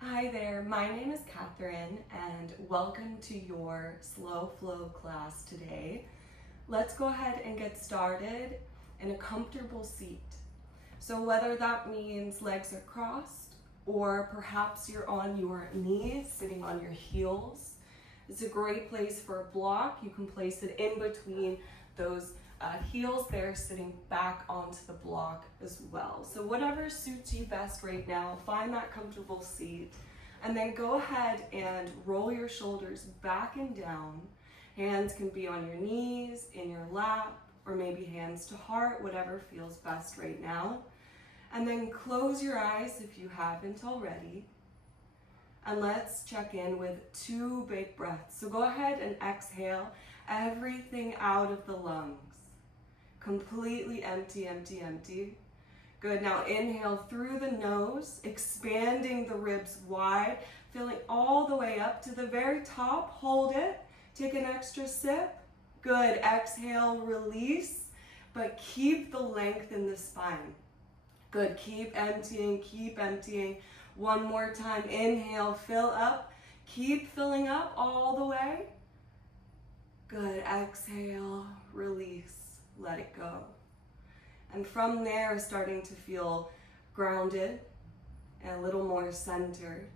Hi there, my name is Catherine and welcome to your Slow Flow class today. Let's go ahead and get started in a comfortable seat. So whether that means legs are crossed or perhaps you're on your knees, sitting on your heels, it's a great place for a block. You can place it in between those heels there, sitting back onto the block as well. So whatever suits you best right now, find that comfortable seat and then go ahead and roll your shoulders back and down. Hands can be on your knees, in your lap, or maybe hands to heart, whatever feels best right now. And then close your eyes if you haven't already. And let's check in with 2 big breaths. So go ahead and exhale everything out of the lungs. Completely empty, empty, empty. Good, now inhale through the nose, expanding the ribs wide, filling all the way up to the very top. Hold it, take an extra sip. Good, exhale, release, but keep the length in the spine. Good, keep emptying. One more time, inhale, fill up, keep filling up all the way. Good, exhale, release, let it go. And from there, starting to feel grounded and a little more centered.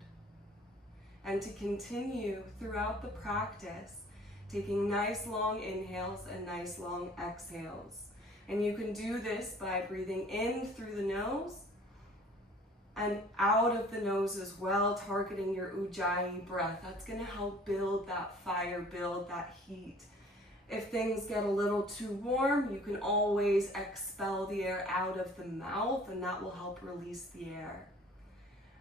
And to continue throughout the practice, taking nice long inhales and nice long exhales. And you can do this by breathing in through the nose and out of the nose as well, targeting your Ujjayi breath. That's gonna help build that fire, build that heat. If things get a little too warm, you can always expel the air out of the mouth, and that will help release the air.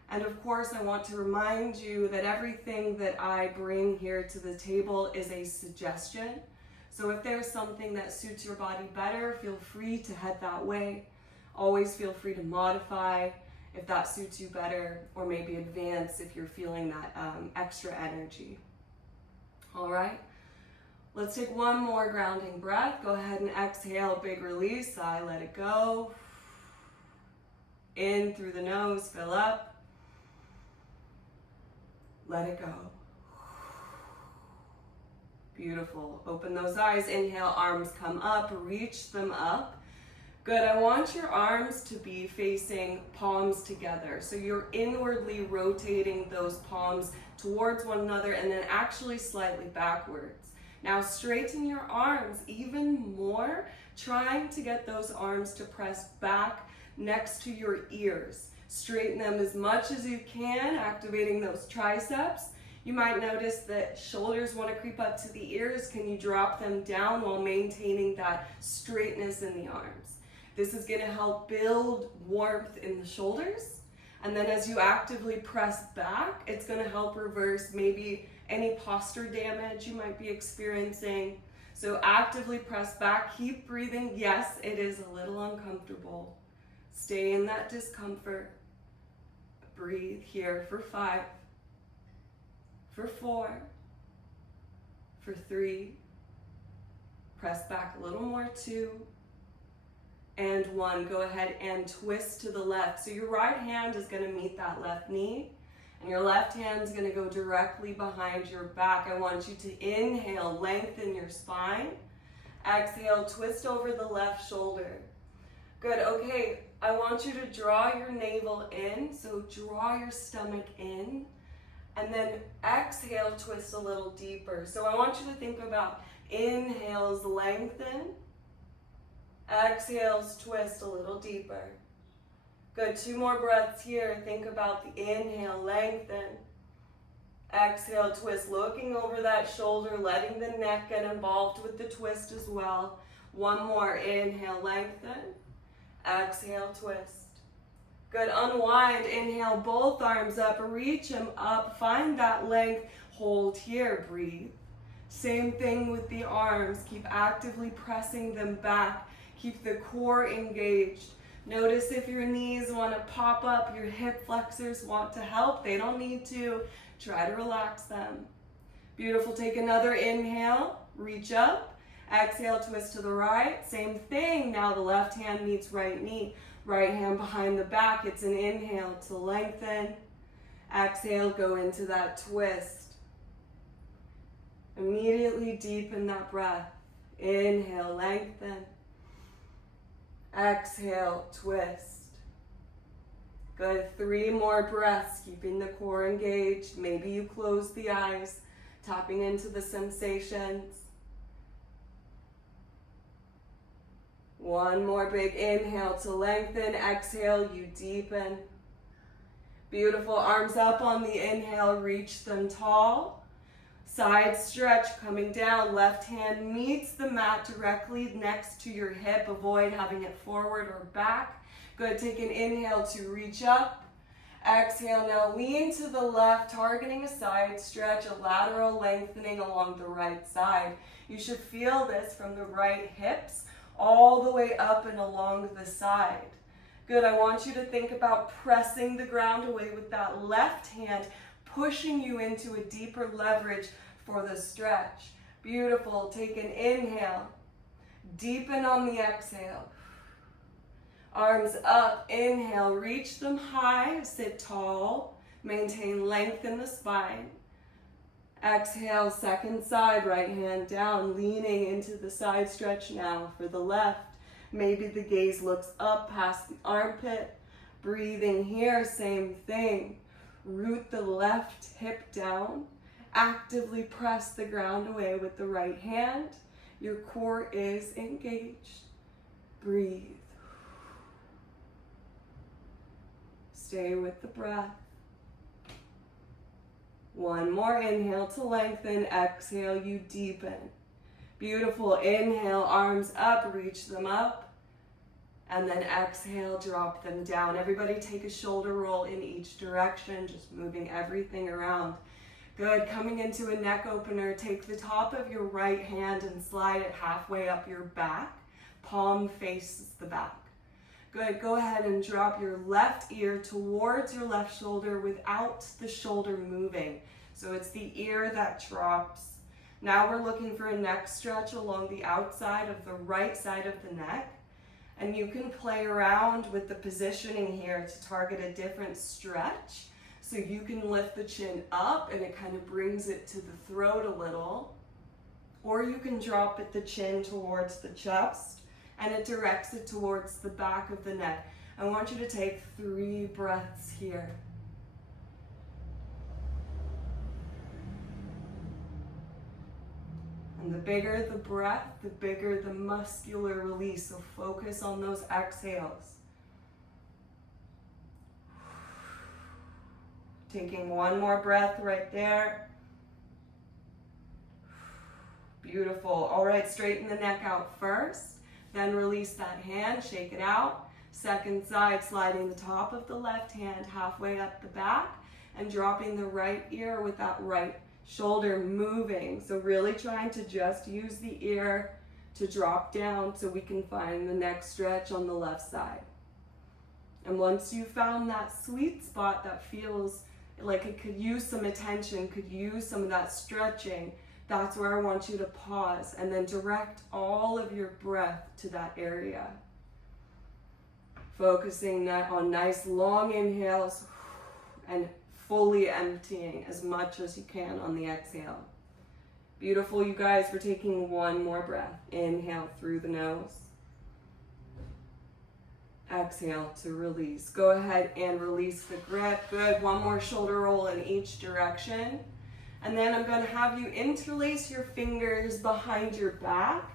And of course, I want to remind you that everything that I bring here to the table is a suggestion. So if there's something that suits your body better, feel free to head that way. Always feel free to modify if that suits you better, or maybe advance if you're feeling that extra energy. All right. Let's take one more grounding breath. Go ahead and exhale, big release. Sigh, let it go. In through the nose, fill up. Let it go. Beautiful. Open those eyes. Inhale, arms come up, reach them up. Good. I want your arms to be facing palms together. So you're inwardly rotating those palms towards one another and then actually slightly backwards. Now straighten your arms even more, trying to get those arms to press back next to your ears. Straighten them as much as you can, activating those triceps. You might notice that shoulders want to creep up to the ears. Can you drop them down while maintaining that straightness in the arms? This is going to help build warmth in the shoulders. And then as you actively press back, it's going to help reverse maybe any posture damage you might be experiencing. So actively press back, keep breathing. Yes, it is a little uncomfortable. Stay in that discomfort. Breathe here for 5, for 4, for 3. Press back a little more, 2, and 1. Go ahead and twist to the left. So your right hand is going to meet that left knee. And your left hand is going to go directly behind your back. I want you to inhale, lengthen your spine. Exhale, twist over the left shoulder. Good, okay, I want you to draw your navel in. So draw your stomach in. And then exhale, twist a little deeper. So I want you to think about inhales, lengthen. Exhales, twist a little deeper. Good, 2 more breaths here. Think about the inhale, lengthen. Exhale, twist, looking over that shoulder, letting the neck get involved with the twist as well. 1 more, inhale, lengthen. Exhale, twist. Good, unwind, inhale, both arms up, reach them up, find that length, hold here, breathe. Same thing with the arms, keep actively pressing them back, keep the core engaged. Notice if your knees want to pop up, your hip flexors want to help. They don't need to. Try to relax them. Beautiful. Take another inhale. Reach up. Exhale, twist to the right. Same thing. Now the left hand meets right knee. Right hand behind the back. It's an inhale to lengthen. Exhale, go into that twist. Immediately deepen that breath. Inhale, lengthen. Exhale, twist. Good, 3 more breaths, keeping the core engaged. Maybe you close the eyes, tapping into the sensations. 1 more big inhale to lengthen. Exhale, you deepen. Beautiful, arms up on the inhale, reach them tall. Side stretch coming down, left hand meets the mat directly next to your hip. Avoid having it forward or back. Good, take an inhale to reach up. Exhale, now lean to the left, targeting a side stretch, a lateral lengthening along the right side. You should feel this from the right hips all the way up and along the side. Good, I want you to think about pressing the ground away with that left hand, pushing you into a deeper leverage for the stretch. Beautiful, take an inhale. Deepen on the exhale. Arms up, inhale, reach them high, sit tall, maintain length in the spine. Exhale, second side, right hand down, leaning into the side stretch now for the left. Maybe the gaze looks up past the armpit. Breathing here, same thing. Root the left hip down. Actively press the ground away with the right hand. Your core is engaged. Breathe. Stay with the breath. 1 more inhale to lengthen. Exhale, you deepen. Beautiful. Inhale, arms up, reach them up. And then exhale, drop them down. Everybody take a shoulder roll in each direction, just moving everything around. Good. Coming into a neck opener, take the top of your right hand and slide it halfway up your back. Palm faces the back. Good, go ahead and drop your left ear towards your left shoulder without the shoulder moving. So it's the ear that drops. Now we're looking for a neck stretch along the outside of the right side of the neck. And you can play around with the positioning here to target a different stretch. So you can lift the chin up and it kind of brings it to the throat a little. Or you can drop the chin towards the chest and it directs it towards the back of the neck. I want you to take 3 breaths here. And the bigger the breath, the bigger the muscular release. So focus on those exhales. Taking 1 more breath right there. Beautiful. All right, straighten the neck out first. Then release that hand, shake it out. Second side, sliding the top of the left hand halfway up the back and dropping the right ear with that right shoulder moving. So really trying to just use the ear to drop down so we can find the neck stretch on the left side. And once you found that sweet spot that feels like it could use some attention, could use some of that stretching, that's where I want you to pause and then direct all of your breath to that area. Focusing on nice long inhales and fully emptying as much as you can on the exhale. Beautiful, you guys. We're taking 1 more breath. Inhale through the nose. Exhale to release. Go ahead and release the grip. Good. 1 more shoulder roll in each direction. And then I'm going to have you interlace your fingers behind your back.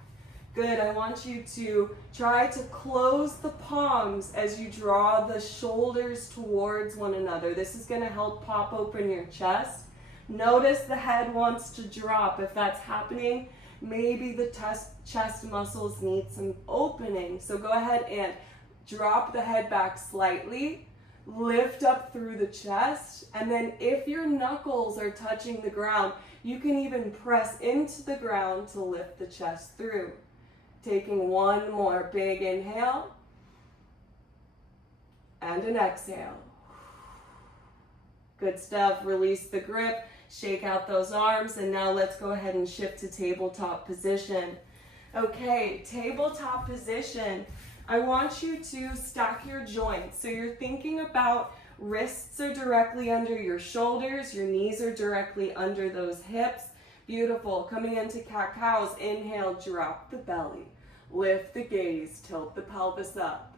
Good, I want you to try to close the palms as you draw the shoulders towards one another. This is going to help pop open your chest. Notice the head wants to drop. If that's happening, maybe the chest muscles need some opening. So go ahead and drop the head back slightly. Lift up through the chest, and then if your knuckles are touching the ground, you can even press into the ground to lift the chest through. Taking 1 more big inhale, and an exhale. Good stuff. Release the grip, shake out those arms, and now let's go ahead and shift to tabletop position. Okay, tabletop position. I want you to stack your joints. So you're thinking about Wrists are directly under your shoulders. Your knees are directly under those hips. Beautiful. Coming into cat-cows, inhale, drop the belly. Lift the gaze, tilt the pelvis up.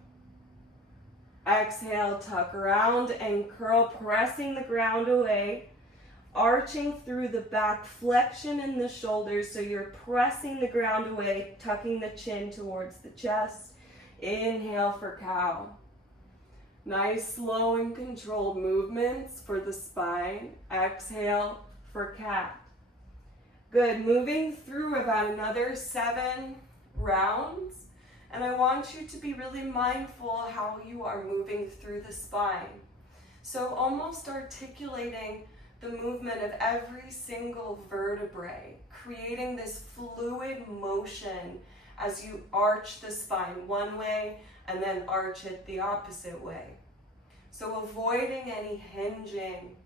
Exhale, tuck around and curl, pressing the ground away. Arching through the back, flexion in the shoulders, so you're pressing the ground away, tucking the chin towards the chest. Inhale for cow. Nice, slow and controlled movements for the spine. Exhale for cat. Good, moving through about another 7 rounds. And I want you to be really mindful how you are moving through the spine. So almost articulating the movement of every single vertebrae, creating this fluid motion as you arch the spine one way and then arch it the opposite way. So avoiding any hinging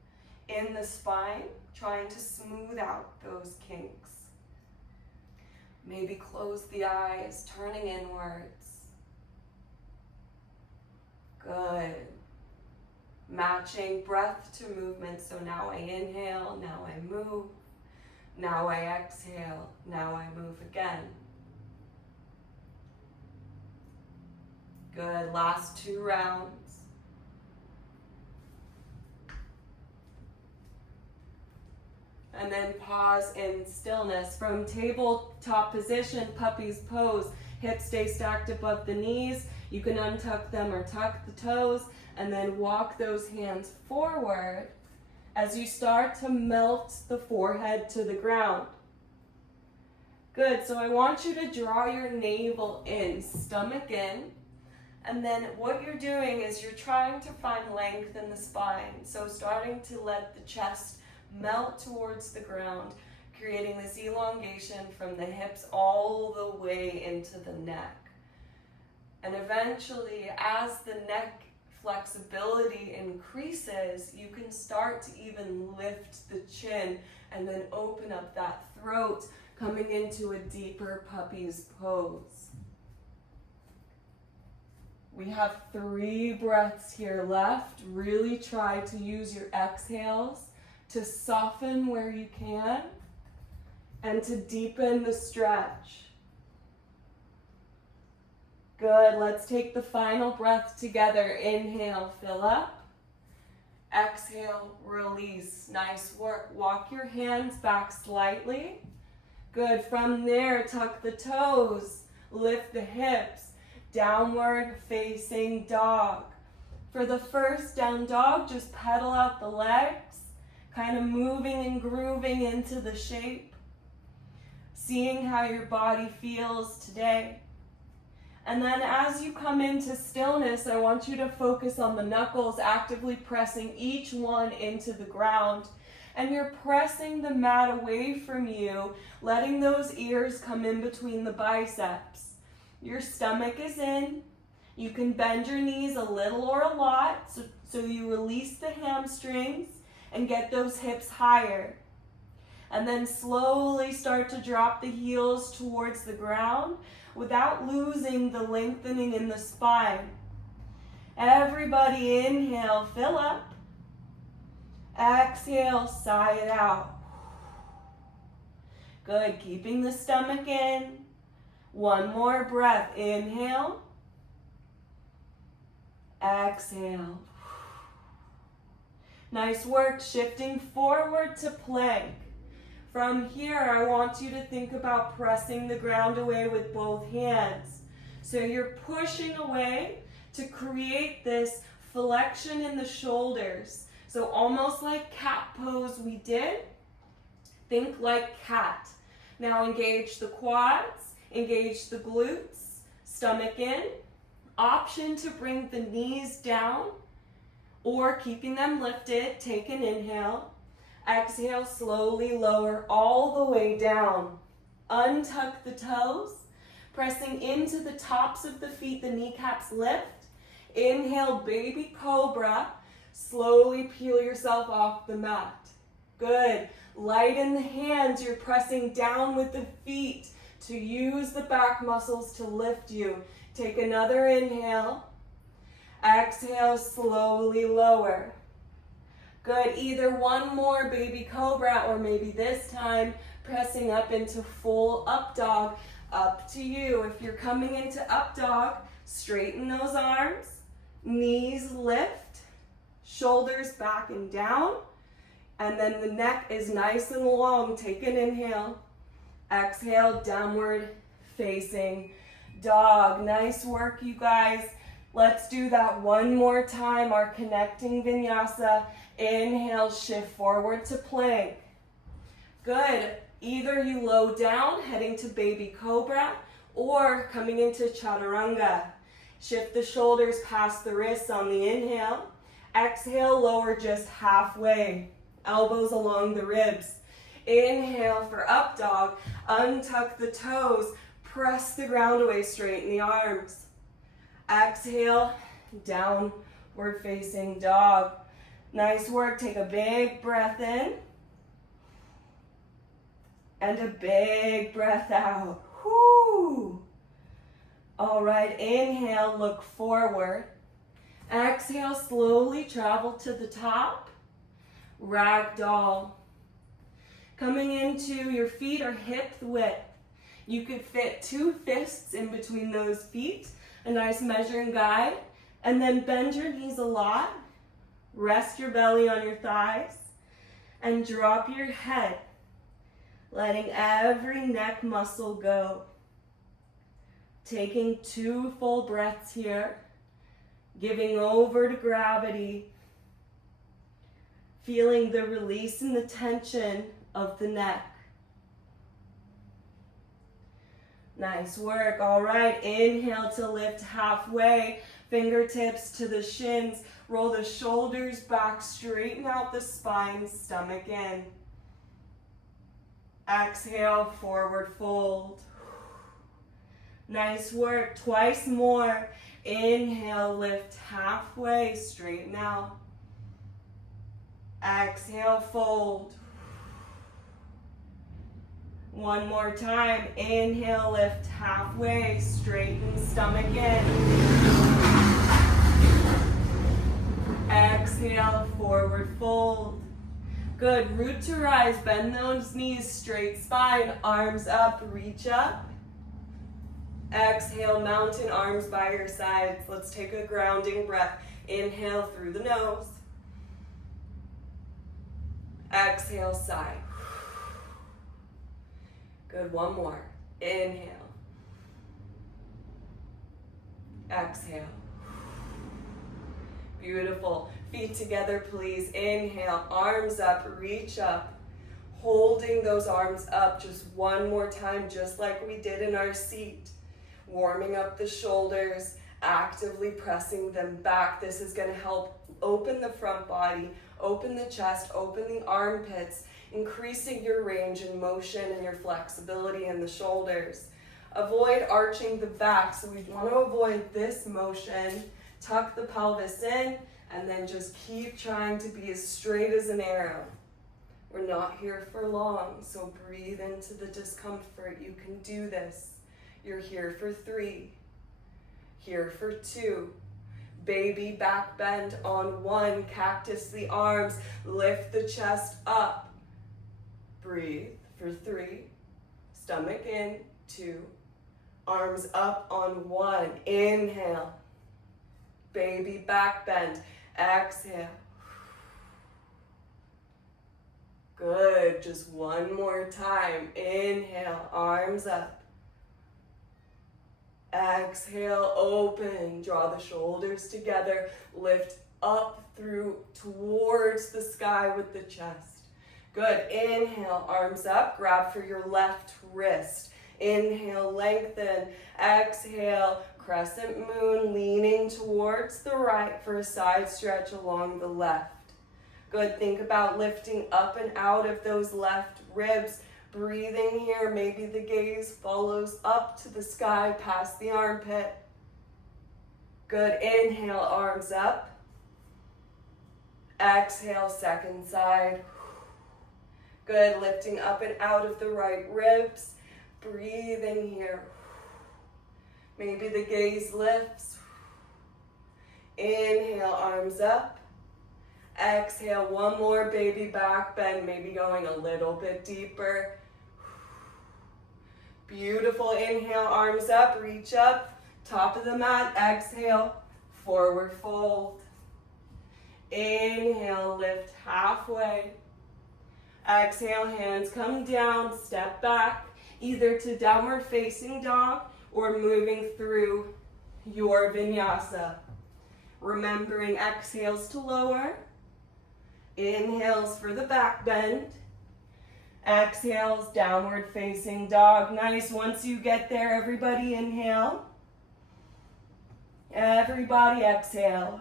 in the spine, trying to smooth out those kinks. Maybe close the eyes, turning inwards. Good. Matching breath to movement. So now I inhale, now I move. Now I exhale, now I move again. Good, last 2 rounds. And then pause in stillness. From tabletop position, puppy's pose. Hips stay stacked above the knees. You can untuck them or tuck the toes, and then walk those hands forward as you start to melt the forehead to the ground. Good, so I want you to draw your navel in, stomach in, and then what you're doing is you're trying to find length in the spine. So starting to let the chest melt towards the ground, creating this elongation from the hips all the way into the neck. And eventually, as the neck flexibility increases, you can start to even lift the chin and then open up that throat, coming into a deeper puppy's pose. We have 3 breaths here left. Really try to use your exhales to soften where you can and to deepen the stretch. Good, let's take the final breath together. Inhale, fill up. Exhale, release. Nice work. Walk your hands back slightly. Good, from there, tuck the toes, lift the hips, downward facing dog. For the first down dog, just pedal out the legs, kind of moving and grooving into the shape, seeing how your body feels today. And then as you come into stillness, I want you to focus on the knuckles, actively pressing each one into the ground. And you're pressing the mat away from you, letting those ears come in between the biceps. Your stomach is in. You can bend your knees a little or a lot, so you release the hamstrings and get those hips higher. And then slowly start to drop the heels towards the ground without losing the lengthening in the spine. Everybody inhale, fill up. Exhale, sigh it out. Good, keeping the stomach in. One more breath, inhale. Exhale. Nice work, shifting forward to plank. From here, I want you to think about pressing the ground away with both hands. So you're pushing away to create this flexion in the shoulders. So almost like cat pose we did, think like cat. Now engage the quads, engage the glutes, stomach in. Option to bring the knees down or keeping them lifted, take an inhale. Exhale, slowly lower all the way down. Untuck the toes, pressing into the tops of the feet, the kneecaps lift. Inhale, baby cobra. Slowly peel yourself off the mat. Good. Lighten the hands. You're pressing down with the feet to use the back muscles to lift you. Take another inhale. Exhale, slowly lower. Good, either one more baby cobra or maybe this time pressing up into full up dog. Up to you. If you're coming into up dog, straighten those arms, knees lift, shoulders back and down, and then the neck is nice and long. Take an inhale. Exhale, downward facing dog. Nice work, you guys. Let's do that one more time, our connecting vinyasa. Inhale, shift forward to plank. Good. Either you low down, heading to baby cobra, or coming into chaturanga. Shift the shoulders past the wrists on the inhale. Exhale, lower just halfway. Elbows along the ribs. Inhale for up dog. Untuck the toes. Press the ground away, straighten the arms. Exhale, downward facing dog. Nice work. Take a big breath in. And a big breath out. Whoo! All right, inhale, look forward. Exhale, slowly travel to the top. Ragdoll. Coming into your feet are hip width. You could fit 2 fists in between those feet, a nice measuring guide, and then bend your knees a lot. Rest your belly on your thighs and drop your head, letting every neck muscle go. Taking 2 full breaths here, giving over to gravity, feeling the release and the tension of the neck. Nice work. All right, inhale to lift halfway, fingertips to the shins, roll the shoulders back, straighten out the spine, stomach in. Exhale, forward fold. Nice work. Twice more. Inhale, lift halfway, straighten out. Exhale, fold. One more time. Inhale, lift halfway, straighten stomach in. Exhale, forward fold. Good, root to rise, bend those knees, straight spine, arms up, reach up. Exhale, mountain arms by your sides. Let's take a grounding breath. Inhale through the nose. Exhale, sigh. Good, one more. Inhale. Exhale. Beautiful. Feet together, please. Inhale, arms up, reach up. Holding those arms up just one more time, just like we did in our seat. Warming up the shoulders, actively pressing them back. This is going to help open the front body, open the chest, open the armpits, increasing your range and motion and your flexibility in the shoulders. Avoid arching the back, so we want to avoid this motion. Tuck the pelvis in, and then just keep trying to be as straight as an arrow. We're not here for long, so breathe into the discomfort. You can do this. You're here for 3, here for 2. Baby back bend on 1, cactus the arms, lift the chest up. Breathe for 3, stomach in, 2, arms up on 1, inhale. Baby back bend, exhale. Good, just one more time. Inhale, arms up. Exhale, open, draw the shoulders together, lift up through towards the sky with the chest. Good, inhale, arms up, grab for your left wrist. Inhale, lengthen, exhale, crescent moon, leaning towards the right for a side stretch along the left. Good, think about lifting up and out of those left ribs. Breathing here, maybe the gaze follows up to the sky past the armpit. Good, inhale, arms up. Exhale, second side. Good, lifting up and out of the right ribs. Breathing here. Maybe the gaze lifts. Inhale, arms up. Exhale, one more baby back bend, maybe going a little bit deeper. Beautiful, inhale, arms up, reach up, top of the mat, exhale, forward fold. Inhale, lift halfway. Exhale, hands come down, step back, either to downward facing dog or moving through your vinyasa. Remembering exhales to lower, inhales for the back bend, exhales, downward facing dog. Nice, once you get there, everybody inhale. Everybody exhale.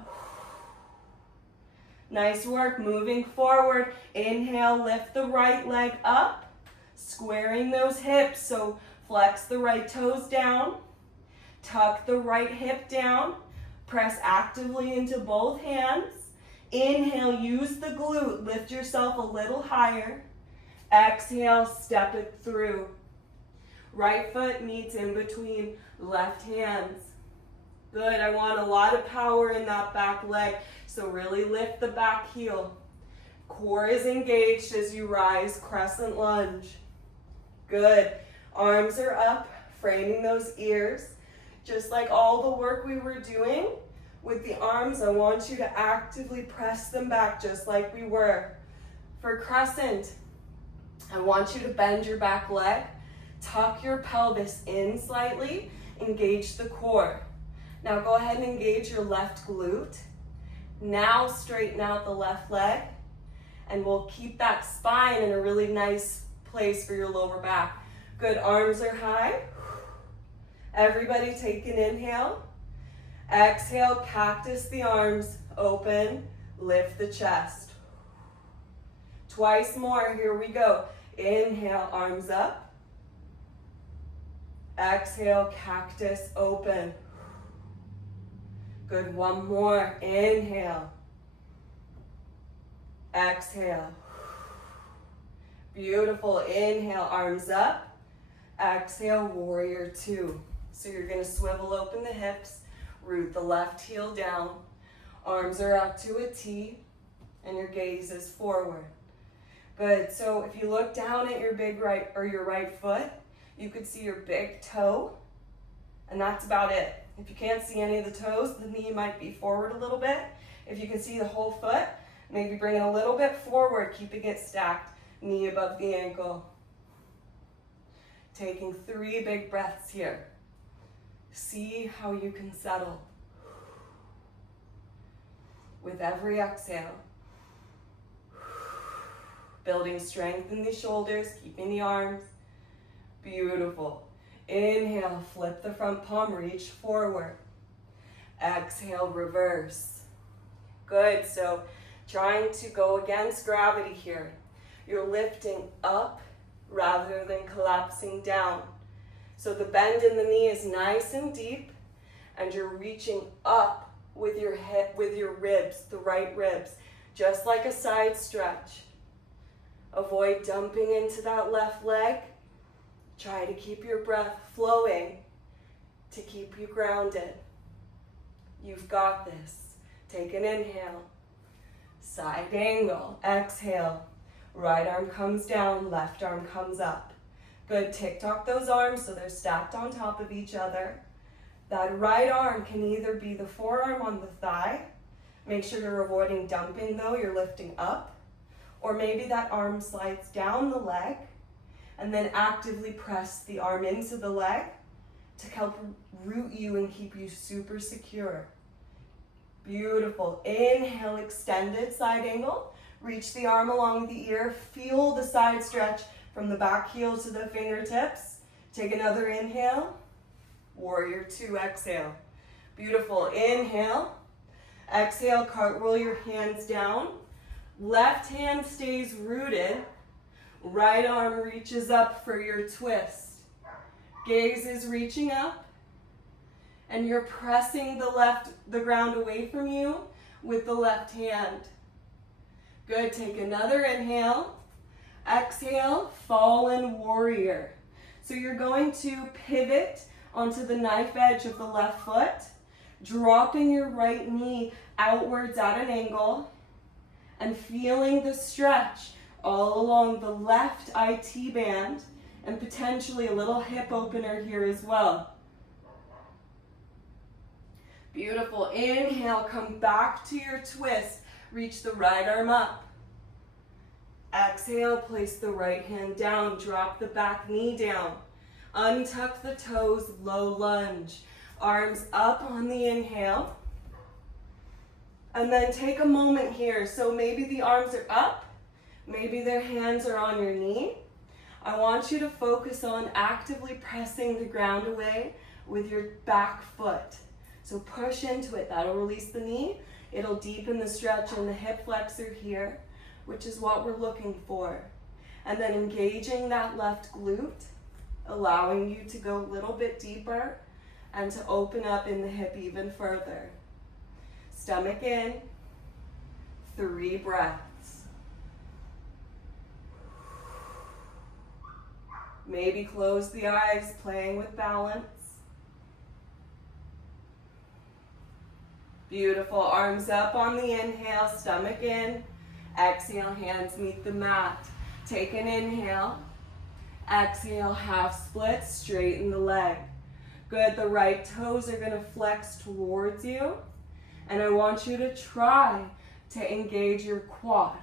Nice work, moving forward. Inhale, lift the right leg up, squaring those hips. So flex the right toes down, tuck the right hip down, press actively into both hands. Inhale, use the glute, lift yourself a little higher. Exhale, step it through. Right foot meets in between left hands. Good, I want a lot of power in that back leg, so really lift the back heel. Core is engaged as you rise, crescent lunge. Good, arms are up, framing those ears. Just like all the work we were doing with the arms, I want you to actively press them back just like we were. For crescent, I want you to bend your back leg, tuck your pelvis in slightly, engage the core. Now go ahead and engage your left glute. Now straighten out the left leg, and we'll keep that spine in a really nice place for your lower back. Good, arms are high. Everybody take an inhale. Exhale, cactus the arms, open, lift the chest. Twice more, here we go. Inhale, arms up. Exhale, cactus, open. Good, one more. Inhale. Exhale. Beautiful. Inhale, arms up. Exhale, warrior two. So you're gonna swivel open the hips, root the left heel down. Arms are out to a T, and your gaze is forward. Good, so if you look down at your your right foot, you could see your big toe, and that's about it. If you can't see any of the toes, the knee might be forward a little bit. If you can see the whole foot, maybe bring it a little bit forward, keeping it stacked, knee above the ankle. Taking 3 big breaths here. See how you can settle. With every exhale, building strength in the shoulders, keeping the arms. Beautiful. Inhale, flip the front palm, reach forward. Exhale, reverse. Good, so trying to go against gravity here. You're lifting up rather than collapsing down. So the bend in the knee is nice and deep, and you're reaching up with your hip, with your ribs, the right ribs, just like a side stretch. Avoid dumping into that left leg. Try to keep your breath flowing to keep you grounded. You've got this. Take an inhale. Side angle. Exhale. Right arm comes down, left arm comes up. Good, tick-tock those arms so they're stacked on top of each other. That right arm can either be the forearm on the thigh. Make sure you're avoiding dumping though, you're lifting up. Or maybe that arm slides down the leg and then actively press the arm into the leg to help root you and keep you super secure. Beautiful. Inhale, extended side angle. Reach the arm along the ear. Feel the side stretch from the back heel to the fingertips. Take another inhale. Warrior two, exhale. Beautiful. Inhale. Exhale, cartwheel your hands down. Left hand stays rooted. Right arm reaches up for your twist. Gaze is reaching up. And you're pressing the ground away from you with the left hand. Good, take another inhale. Exhale, fallen warrior. So you're going to pivot onto the knife edge of the left foot. Dropping your right knee outwards at an angle and feeling the stretch all along the left IT band and potentially a little hip opener here as well. Beautiful. Inhale, come back to your twist. Reach the right arm up. Exhale, place the right hand down. Drop the back knee down. Untuck the toes, low lunge. Arms up on the inhale. And then take a moment here. So maybe the arms are up. Maybe their hands are on your knee. I want you to focus on actively pressing the ground away with your back foot. So push into it. That'll release the knee. It'll deepen the stretch in the hip flexor here, which is what we're looking for. And then engaging that left glute, allowing you to go a little bit deeper and to open up in the hip even further. Stomach in, 3 breaths. Maybe close the eyes, playing with balance. Beautiful, arms up on the inhale, stomach in. Exhale, hands meet the mat. Take an inhale. Exhale, half split, straighten the leg. Good, the right toes are gonna flex towards you. And I want you to try to engage your quad.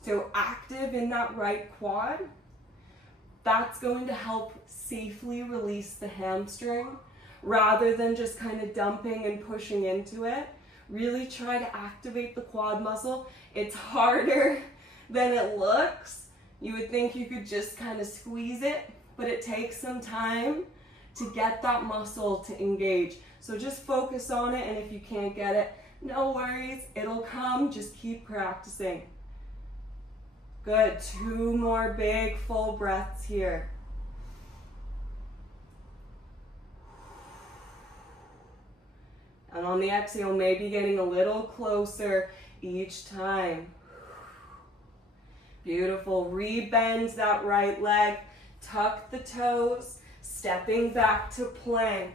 So active in that right quad. That's going to help safely release the hamstring rather than just kind of dumping and pushing into it. Really try to activate the quad muscle. It's harder than it looks. You would think you could just kind of squeeze it, but it takes some time to get that muscle to engage. So just focus on it, and if you can't get it, no worries, it'll come, just keep practicing. Good, 2 more big full breaths here. And on the exhale, maybe getting a little closer each time. Beautiful, rebend that right leg, tuck the toes, stepping back to plank.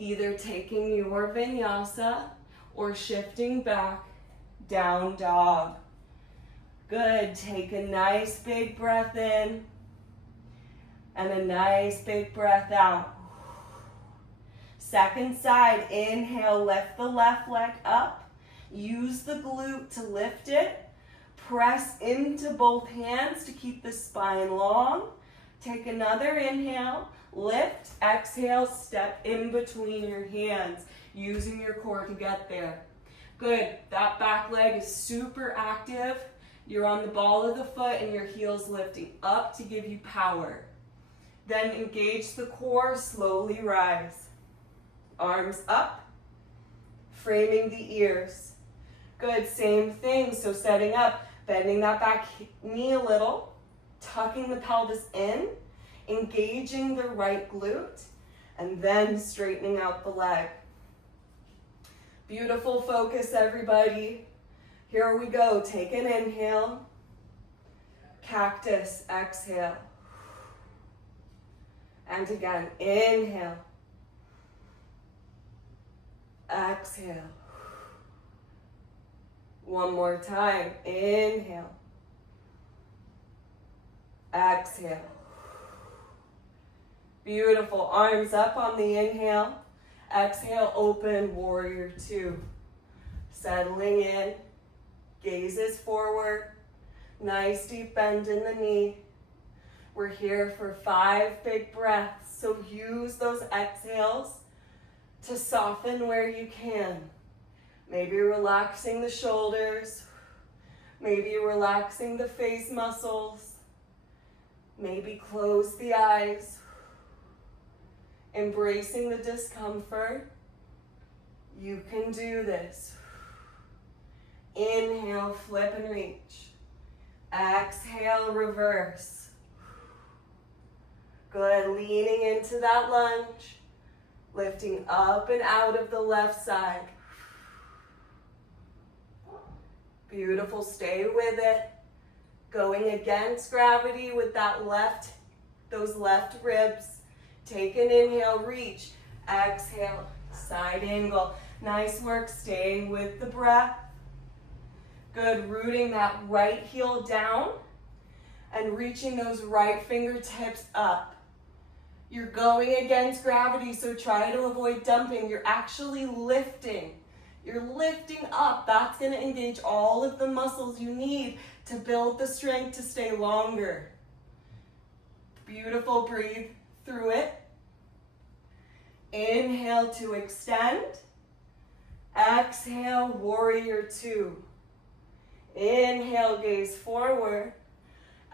Either taking your vinyasa or shifting back, down dog. Good, take a nice big breath in and a nice big breath out. Second side, inhale, lift the left leg up. Use the glute to lift it. Press into both hands to keep the spine long. Take another inhale, lift, exhale, step in between your hands, using your core to get there. Good, that back leg is super active. You're on the ball of the foot and your heel's lifting up to give you power. Then engage the core, slowly rise. Arms up, framing the ears. Good, same thing, so setting up, bending that back knee a little, tucking the pelvis in, engaging the right glute, and then straightening out the leg. Beautiful focus, everybody. Here we go, take an inhale, cactus, exhale. And again, inhale. Exhale. One more time. Inhale. Exhale. Beautiful. Arms up on the inhale. Exhale, open, warrior 2. Settling in. Gazes forward. Nice deep bend in the knee. We're here for 5 big breaths. So use those exhales to soften where you can. Maybe relaxing the shoulders, maybe relaxing the face muscles, maybe close the eyes, embracing the discomfort. You can do this. Inhale, flip and reach. Exhale, reverse. Good, leaning into that lunge. Lifting up and out of the left side. Beautiful, stay with it. Going against gravity with those left ribs. Take an inhale, reach. Exhale, Side angle. Nice work staying with the breath. Good, rooting that right heel down and reaching those right fingertips up. You're going against gravity, so try to avoid dumping. You're actually lifting. You're lifting up. That's going to engage all of the muscles you need to build the strength to stay longer. Beautiful, breathe through it. Inhale to extend. Exhale, warrior two. Inhale, gaze forward.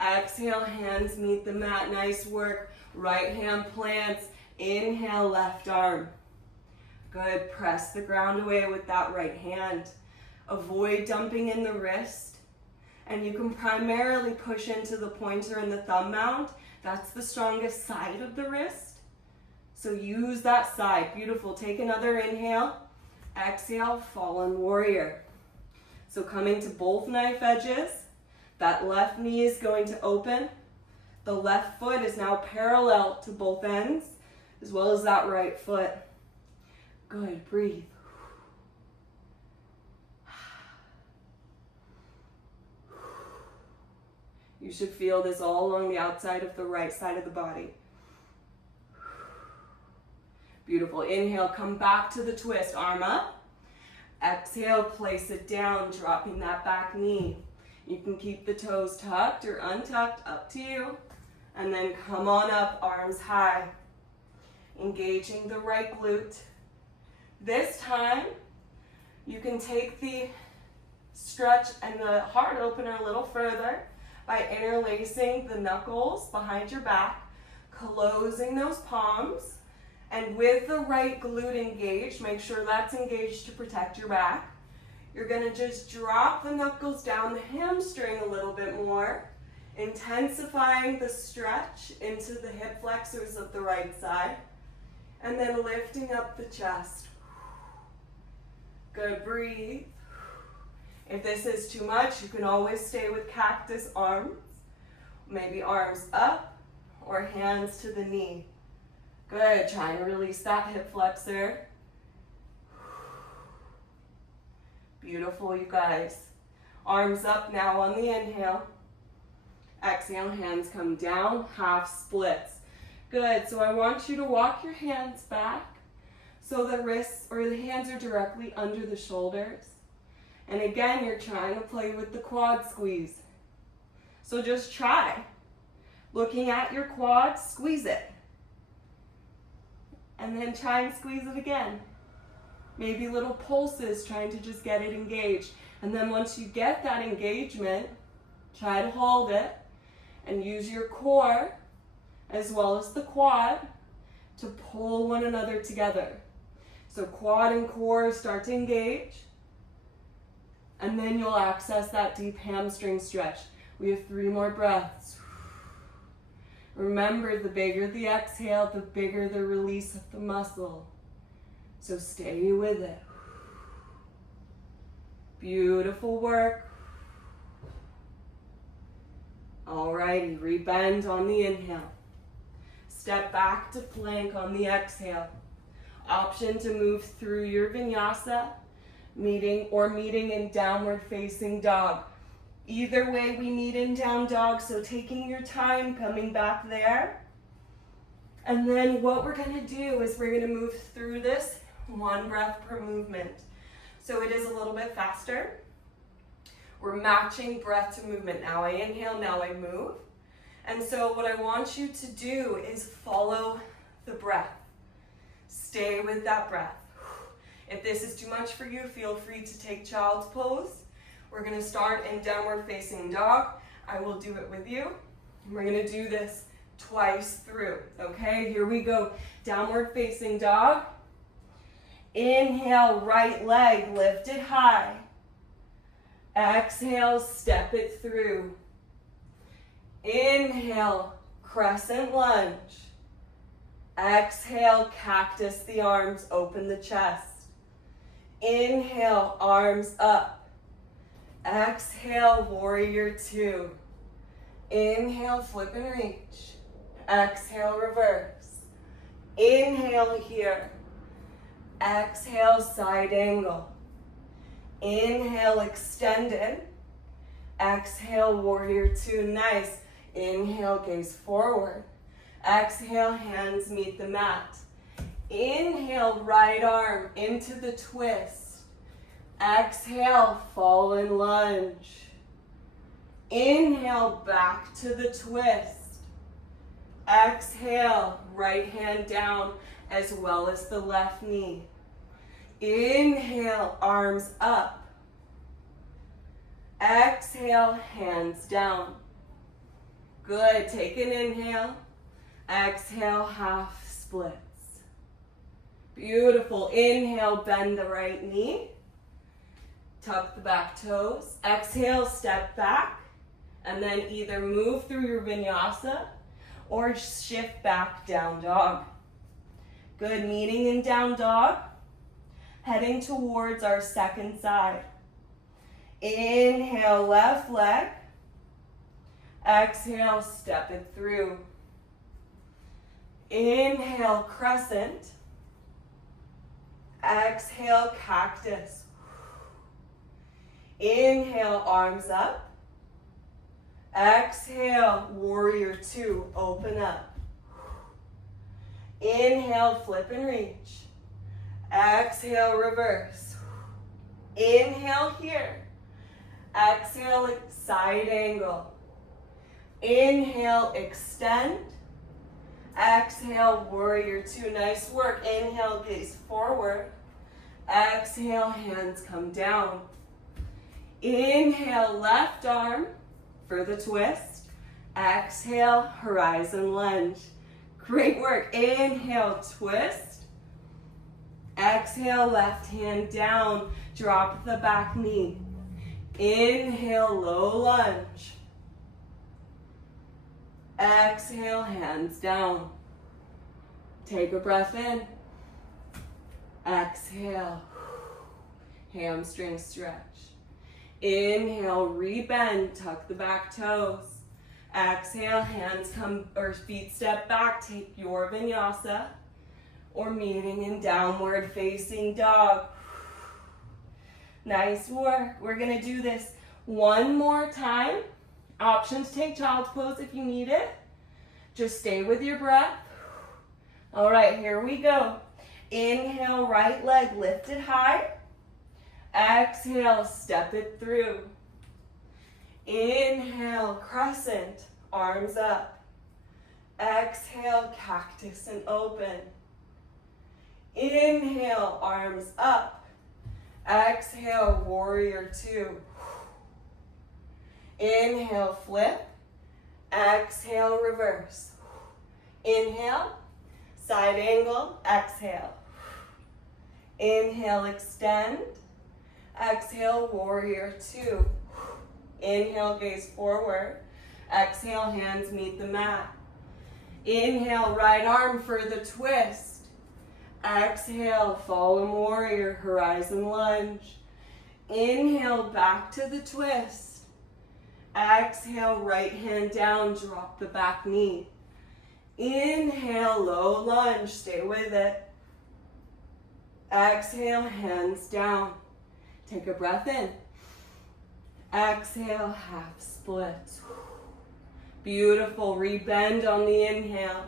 Exhale, hands meet the mat. Nice work. Right hand plants. Inhale, left arm. Good. Press the ground away with that right hand. Avoid dumping in the wrist. And you can primarily push into the pointer and the thumb mount. That's the strongest side of the wrist. So use that side. Beautiful. Take another inhale. Exhale, fallen warrior. So coming to both knife edges. That left knee is going to open. The left foot is now parallel to both ends, as well as that right foot. Good, breathe. You should feel this all along the outside of the right side of the body. Beautiful. Inhale, come back to the twist, arm up. Exhale, place it down, dropping that back knee. You can keep the toes tucked or untucked, up to you. And then come on up, arms high. Engaging the right glute. This time, you can take the stretch and the heart opener a little further by interlacing the knuckles behind your back, closing those palms, and with the right glute engaged, make sure that's engaged to protect your back. You're gonna just drop the knuckles down the hamstring a little bit more, intensifying the stretch into the hip flexors of the right side, and then lifting up the chest. Good, breathe. If this is too much, you can always stay with cactus arms. Maybe arms up or hands to the knee. Good, trying to release that hip flexor. Beautiful, you guys. Arms up now on the inhale. Exhale, hands come down, half splits. Good, so I want you to walk your hands back so the wrists or the hands are directly under the shoulders. And again, you're trying to play with the quad squeeze. So just try. Looking at your quad, squeeze it. And then try and squeeze it again. Maybe little pulses, trying to just get it engaged. And then once you get that engagement, try to hold it and use your core as well as the quad to pull one another together. So quad and core start to engage, and then you'll access that deep hamstring stretch. We have 3 more breaths. Remember, the bigger the exhale, the bigger the release of the muscle. So stay with it. Beautiful work. Alrighty, rebend on the inhale. Step back to plank on the exhale. Option to move through your vinyasa, meeting in downward facing dog. Either way, we meet in down dog, so taking your time coming back there. And then what we're gonna do is we're gonna move through this 1 breath per movement. So it is a little bit faster. We're matching breath to movement. Now I inhale, now I move. And so what I want you to do is follow the breath. Stay with that breath. If this is too much for you, feel free to take child's pose. We're gonna start in downward facing dog. I will do it with you. We're gonna do this twice through, okay? Here we go. Downward facing dog. Inhale, right leg lifted high. Exhale, step it through. Inhale, crescent lunge. Exhale, cactus the arms, open the chest. Inhale, arms up. Exhale, warrior two. Inhale, flip and reach. Exhale, reverse. Inhale here. Exhale, side angle. Inhale, extended. Exhale, warrior two, nice. Inhale, gaze forward. Exhale, hands meet the mat. Inhale, right arm into the twist. Exhale, fallen lunge. Inhale, back to the twist. Exhale, right hand down as well as the left knee. Inhale, arms up. Exhale, hands down. Good, take an inhale. Exhale, half splits. Beautiful, inhale, bend the right knee. Tuck the back toes. Exhale, step back. And then either move through your vinyasa or shift back, down dog. Good, meeting in down dog. Heading towards our second side. Inhale, left leg. Exhale, step it through. Inhale, crescent. Exhale, cactus. Inhale, arms up. Exhale, warrior two, open up. Inhale, flip and reach. Exhale, reverse. Inhale here. Exhale, side angle. Inhale, extend. Exhale, warrior two, nice work. Inhale, gaze forward. Exhale, hands come down. Inhale, left arm for the twist. Exhale, horizon lunge. Great work. Inhale, twist. Exhale, left hand down. Drop the back knee. Inhale, low lunge. Exhale, hands down. Take a breath in. Exhale. Hamstring stretch. Inhale, rebend, tuck the back toes. Exhale, hands come or feet step back, take your vinyasa or meeting in downward facing dog. Nice work. We're gonna do this one more time. Option to take child's pose if you need it. Just stay with your breath. All right, here we go. Inhale, right leg lifted high. Exhale, step it through. Inhale, crescent, arms up. Exhale, cactus and open. Inhale, arms up. Exhale, warrior two. Inhale, flip. Exhale, reverse. Inhale, side angle, exhale. Inhale, extend. Exhale, warrior two. Inhale, gaze forward. Exhale, hands meet the mat. Inhale, right arm for the twist. Exhale, fallen warrior, horizon lunge. Inhale, back to the twist. Exhale, right hand down, drop the back knee. Inhale, low lunge, stay with it. Exhale, hands down. Take a breath in. Exhale, half splits. Beautiful, rebend on the inhale.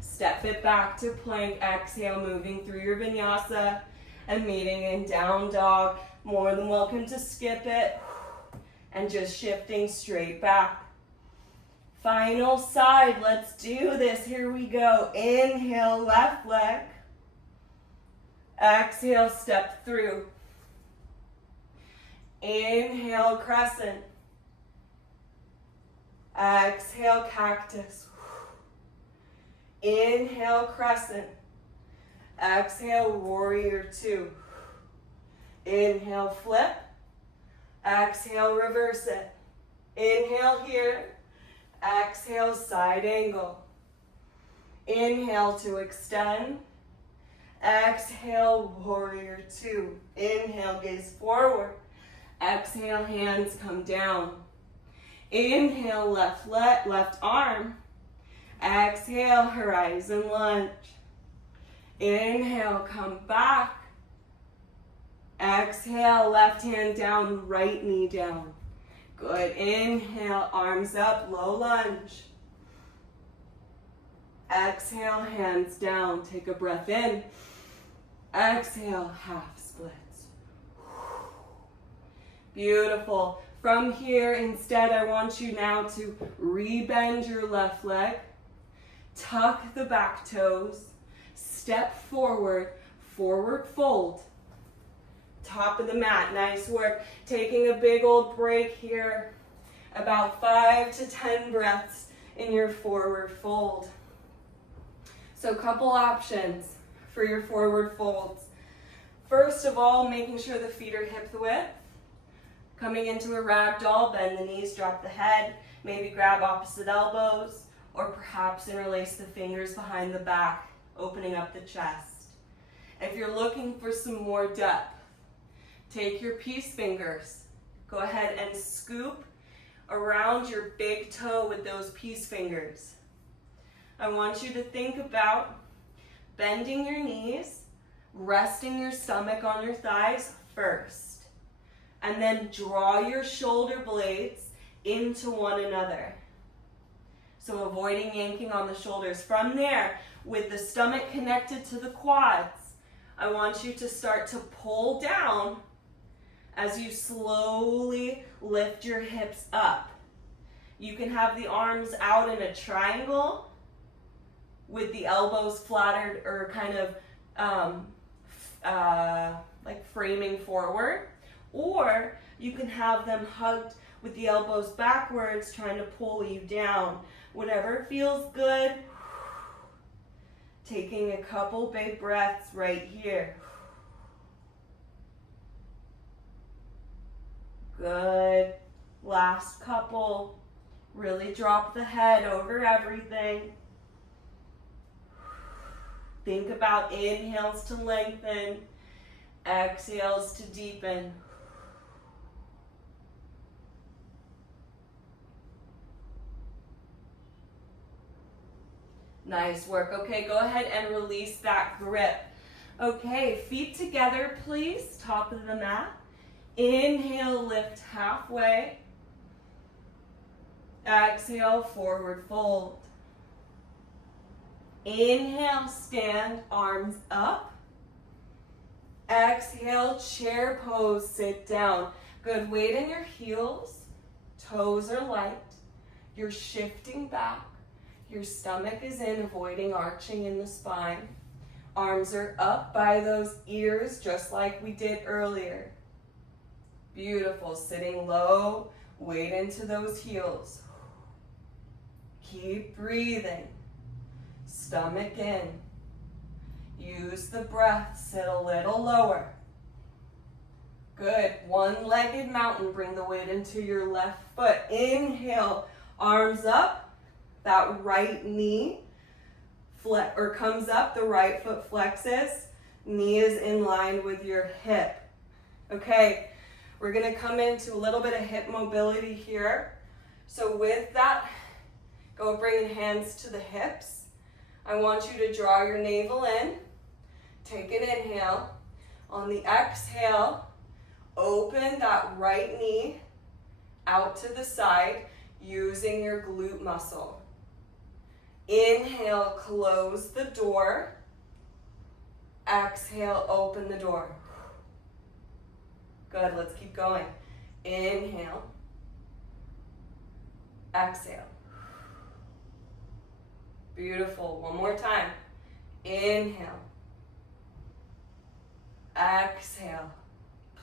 Step it back to plank. Exhale, moving through your vinyasa and meeting in down dog. More than welcome to skip it and just shifting straight back. Final side, let's do this. Here we go. Inhale, left leg. Exhale, step through. Inhale, crescent. Exhale, cactus. Inhale, crescent. Exhale, warrior two. Inhale, flip. Exhale, reverse it. Inhale here. Exhale, side angle. Inhale to extend. Exhale, warrior two. Inhale, gaze forward. Exhale, hands come down. Inhale, left arm. Exhale, horizon lunge. Inhale, come back. Exhale, left hand down, right knee down. Good. Inhale, arms up, low lunge. Exhale, hands down. Take a breath in. Exhale, half splits. Beautiful. From here, instead, I want you now to rebend your left leg. Tuck the back toes. Step forward, forward fold. Top of the mat, nice work. Taking a big old break here. About 5 to 10 breaths in your forward fold. So a couple options for your forward folds. First of all, making sure the feet are hip width. Coming into a ragdoll, bend the knees, drop the head, maybe grab opposite elbows, or perhaps interlace the fingers behind the back, opening up the chest. If you're looking for some more depth, take your peace fingers. Go ahead and scoop around your big toe with those peace fingers. I want you to think about bending your knees, resting your stomach on your thighs first, and then draw your shoulder blades into one another. So avoiding yanking on the shoulders. From there, with the stomach connected to the quads, I want you to start to pull down as you slowly lift your hips up. You can have the arms out in a triangle with the elbows flattered or kind of like framing forward, or you can have them hugged with the elbows backwards, trying to pull you down. Whatever feels good. Taking a couple big breaths right here. Good. Last couple. Really drop the head over everything. Think about inhales to lengthen, exhales to deepen. Nice work. Okay, go ahead and release that grip. Okay, feet together, please. Top of the mat. Inhale, lift halfway. Exhale, forward fold. Inhale, stand, arms up. Exhale, chair pose, sit down. Good, weight in your heels. Toes are light. You're shifting back. Your stomach is in, avoiding arching in the spine. Arms are up by those ears, just like we did earlier. Beautiful, sitting low, weight into those heels. Keep breathing. Stomach in. Use the breath, sit a little lower. Good, one-legged mountain, bring the weight into your left foot. Inhale, arms up. That right knee comes up, the right foot flexes, knee is in line with your hip. Okay, we're gonna come into a little bit of hip mobility here. So with that, go bring hands to the hips. I want you to draw your navel in, take an inhale. On the exhale, open that right knee out to the side using your glute muscle. Inhale, close the door. Exhale, open the door. Good, let's keep going. Inhale. Exhale. Beautiful, one more time. Inhale. Exhale.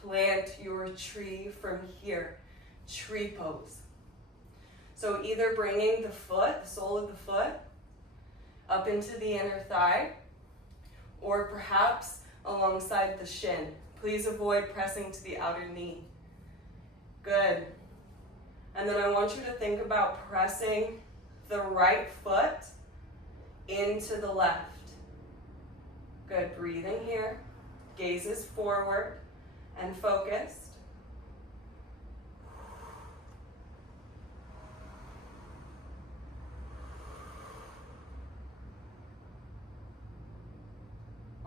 Plant your tree from here. Tree pose. So either bringing the foot, the sole of the foot, up into the inner thigh, or perhaps alongside the shin. Please avoid pressing to the outer knee. Good. And then I want you to think about pressing the right foot into the left. Good, breathing here. Gazes forward and focused.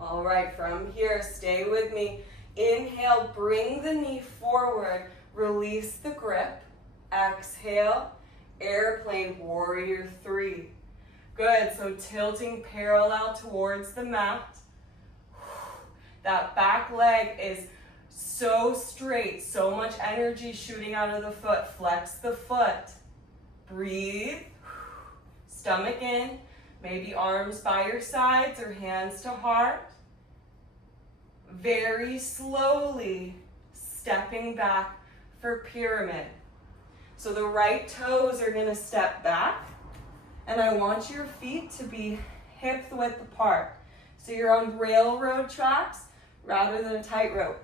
All right, from here, stay with me. Inhale, bring the knee forward, release the grip. Exhale, airplane warrior 3. Good, so tilting parallel towards the mat. That back leg is so straight, so much energy shooting out of the foot. Flex the foot. Breathe. Stomach in. Maybe arms by your sides or hands to heart. Very slowly stepping back for pyramid. So the right toes are gonna step back, and I want your feet to be hip width apart. So you're on railroad tracks rather than a tightrope.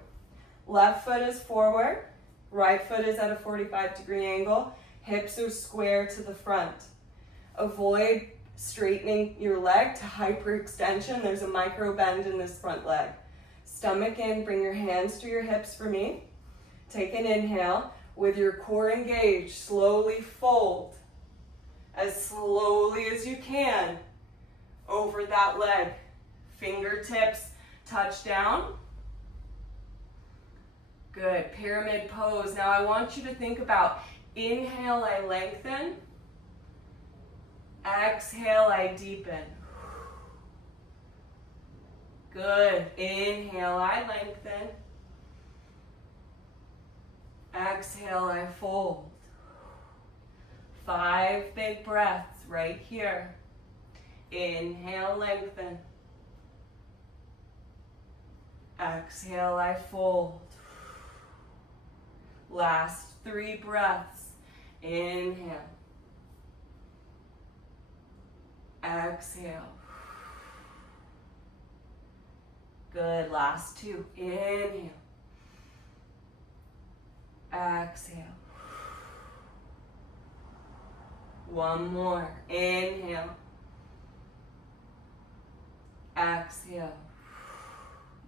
Left foot is forward, right foot is at a 45-degree angle, hips are square to the front. Avoid straightening your leg to hyperextension. There's a micro bend in this front leg. Stomach in, bring your hands to your hips for me. Take an inhale. With your core engaged, slowly fold as slowly as you can over that leg. Fingertips touch down. Good, pyramid pose. Now I want you to think about, inhale, I lengthen. Exhale, I deepen. Good, inhale, I lengthen. Exhale, I fold. 5 big breaths right here. Inhale, lengthen. Exhale, I fold. Last 3 breaths. Inhale. Exhale. Good, last 2. Inhale. Exhale. One more. Inhale. Exhale.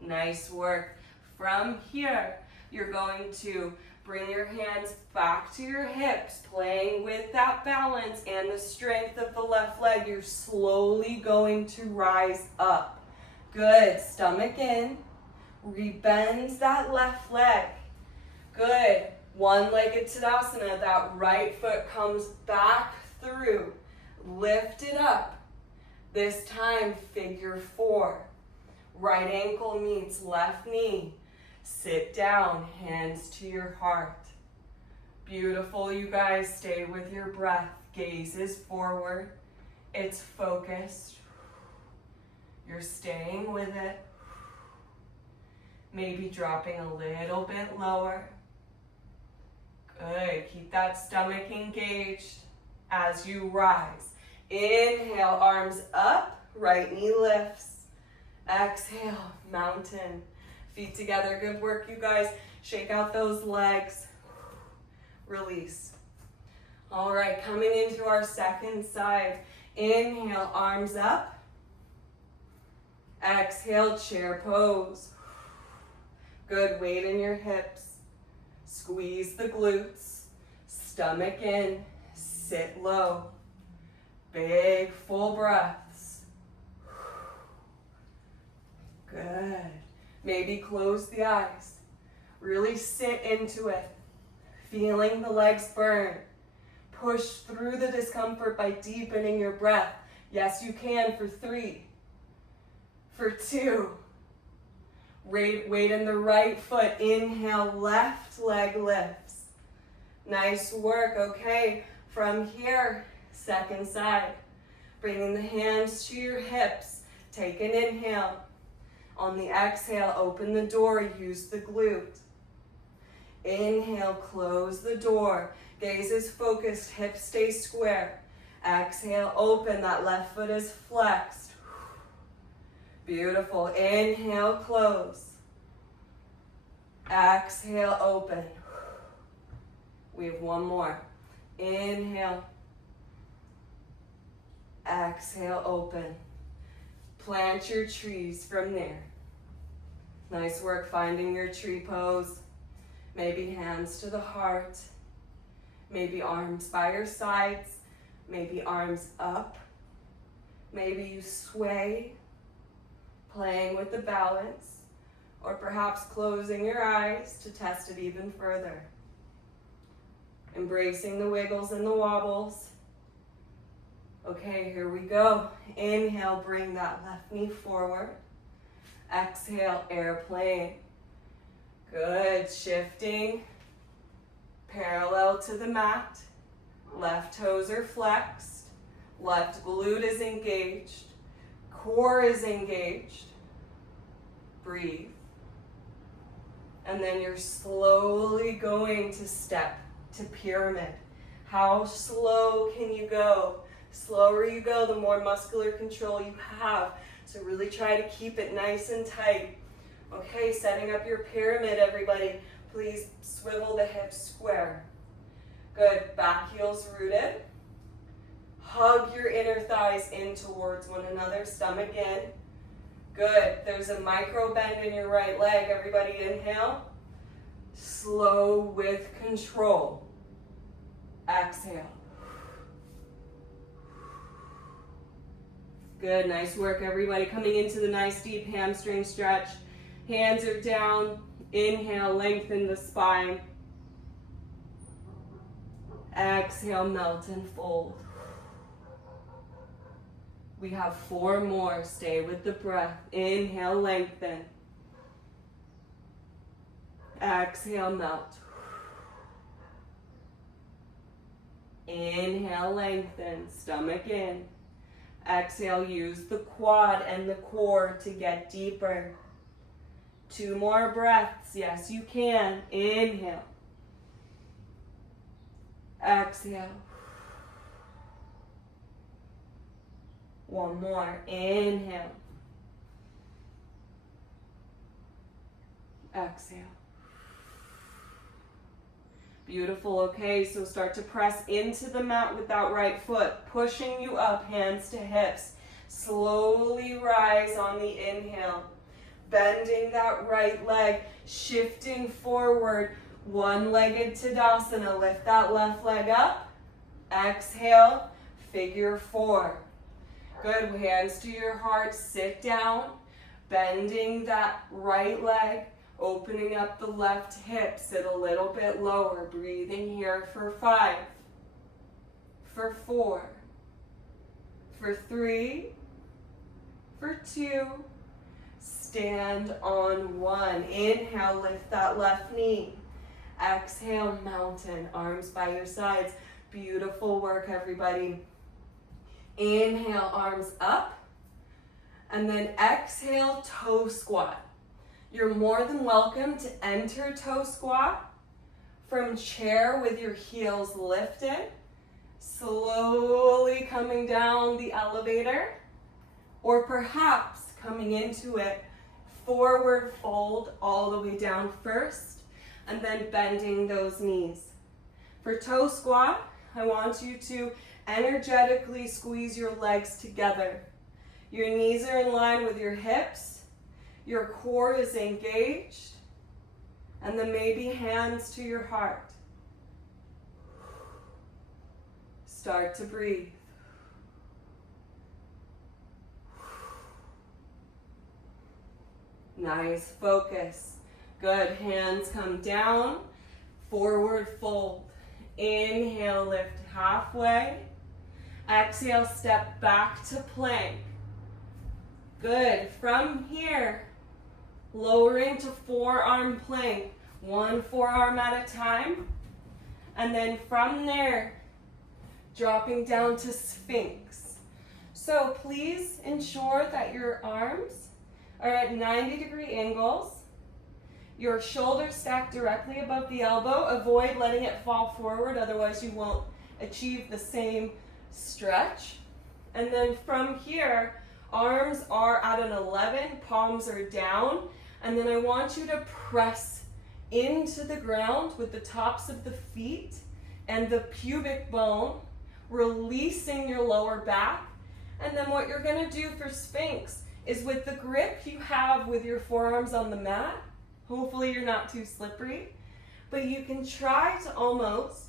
Nice work. From here, you're going to bring your hands back to your hips, playing with that balance and the strength of the left leg. You're slowly going to rise up. Good. Stomach in. Rebend that left leg. Good. One-legged Tadasana. That right foot comes back through. Lift it up. This time, figure 4. Right ankle meets left knee. Sit down, hands to your heart. Beautiful, you guys. Stay with your breath. Gaze is forward. It's focused. You're staying with it. Maybe dropping a little bit lower. Good. Keep that stomach engaged as you rise. Inhale, arms up, right knee lifts. Exhale, mountain. Feet together. Good work, you guys. Shake out those legs. Release. All right, coming into our second side. Inhale, arms up. Exhale, chair pose. Good, weight in your hips. Squeeze the glutes. Stomach in. Sit low. Big, full breaths. Good. Maybe close the eyes. Really sit into it. Feeling the legs burn. Push through the discomfort by deepening your breath. Yes, you can for 3. For 2. Weight in the right foot. Inhale, left leg lifts. Nice work. Okay, from here, second side. Bringing the hands to your hips. Take an inhale. On the exhale, open the door. Use the glute. Inhale, close the door. Gaze is focused. Hips stay square. Exhale, open. That left foot is flexed. Beautiful. Inhale, close. Exhale, open. We have one more. Inhale. Exhale, open. Plant your trees from there. Nice work finding your tree pose. Maybe hands to the heart. Maybe arms by your sides. Maybe arms up. Maybe you sway, playing with the balance. or perhaps closing your eyes to test it even further. Embracing the wiggles and the wobbles. Okay, here we go. Inhale, bring that left knee forward. Exhale, airplane. Good, shifting. Parallel to the mat. Left toes are flexed. Left glute is engaged. Core is engaged. Breathe. And then you're slowly going to step to pyramid. How slow can you go? Slower you go, the more muscular control you have. So really try to keep it nice and tight. Okay, setting up your pyramid, everybody. Please swivel the hips square. Good, back heels rooted. Hug your inner thighs in towards one another, stomach in. Good, there's a micro bend in your right leg. Everybody inhale. Slow with control. Exhale. Good, nice work everybody. Coming into the nice deep hamstring stretch. Hands are down. Inhale, lengthen the spine. Exhale, melt and fold. We have 4 more. Stay with the breath. Inhale, lengthen. Exhale, melt. Inhale, lengthen. Stomach in. Exhale, use the quad and the core to get deeper. 2 more breaths. Yes, you can. Inhale. Exhale. 1 more. Inhale. Exhale. Beautiful. Okay, so start to press into the mat with that right foot, pushing you up, hands to hips. Slowly rise on the inhale. Bending that right leg, shifting forward. One-legged Tadasana. Lift that left leg up. Exhale, figure 4. Good, hands to your heart, sit down. Bending that right leg, opening up the left hip, sit a little bit lower. Breathing here for 5, for 4, for 3, for 2, stand on 1. Inhale, lift that left knee. Exhale, mountain, arms by your sides. Beautiful work, everybody. Inhale, arms up. And then exhale, toe squat. You're more than welcome to enter toe squat from chair with your heels lifted, slowly coming down the elevator, or perhaps coming into it, forward fold all the way down first, and then bending those knees. For toe squat, I want you to energetically squeeze your legs together. Your knees are in line with your hips. Your core is engaged. And then maybe hands to your heart. Start to breathe. Nice focus. Good, hands come down. Forward fold. Inhale, lift halfway. Exhale, step back to plank. Good. From here, lowering to forearm plank. 1 forearm at a time. And then from there, dropping down to Sphinx. So please ensure that your arms are at 90-degree angles. Your shoulders stacked directly above the elbow. Avoid letting it fall forward, otherwise you won't achieve the same stretch. And then from here, arms are at an 11, palms are down. And then I want you to press into the ground with the tops of the feet and the pubic bone, releasing your lower back. And then what you're going to do for Sphinx is with the grip you have with your forearms on the mat, hopefully you're not too slippery, but you can try to almost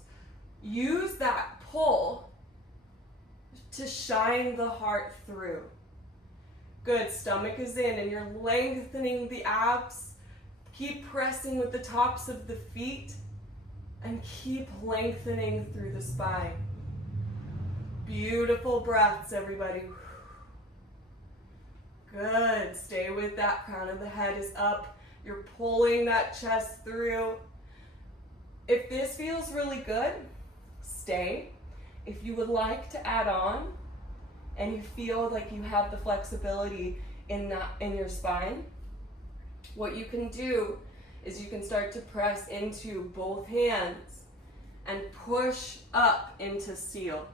use that pull to shine the heart through. Good, stomach is in and you're lengthening the abs, Keep pressing with the tops of the feet and keep lengthening through the spine. Beautiful breaths, everybody. Good. Stay with that. Crown of the head is up. You're pulling that chest through. If this feels really good, stay. If you would like to add on and you feel like you have the flexibility in your spine, what you can do is you can start to press into both hands and push up into seal.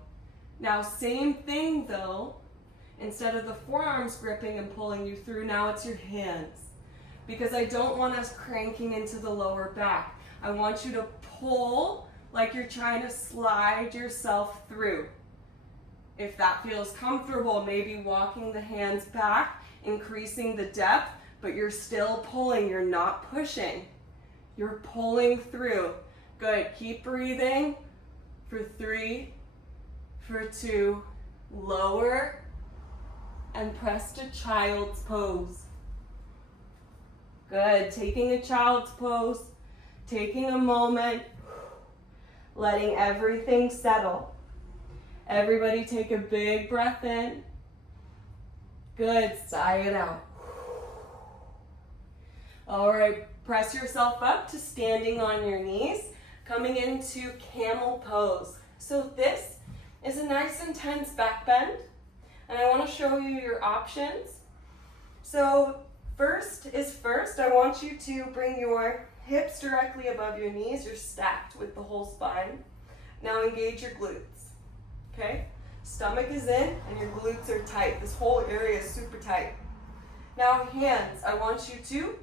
Now, same thing though, instead of the forearms gripping and pulling you through, now it's your hands. Because I don't want us cranking into the lower back. I want you to pull like you're trying to slide yourself through. If that feels comfortable, maybe walking the hands back, increasing the depth, but you're still pulling, you're not pushing. You're pulling through. Good, keep breathing for 3, for 2, lower, and press to child's pose. Good, taking a child's pose, taking a moment, letting everything settle. Everybody take a big breath in. Good, sigh it out. All right, press yourself up to standing on your knees, coming into camel pose. So this is a nice intense back bend, and I want to show you your options. So first is first, I want you to bring your hips directly above your knees. You're stacked with the whole spine. Now engage your glutes, okay? Stomach is in and your glutes are tight. This whole area is super tight. Now hands, I want you to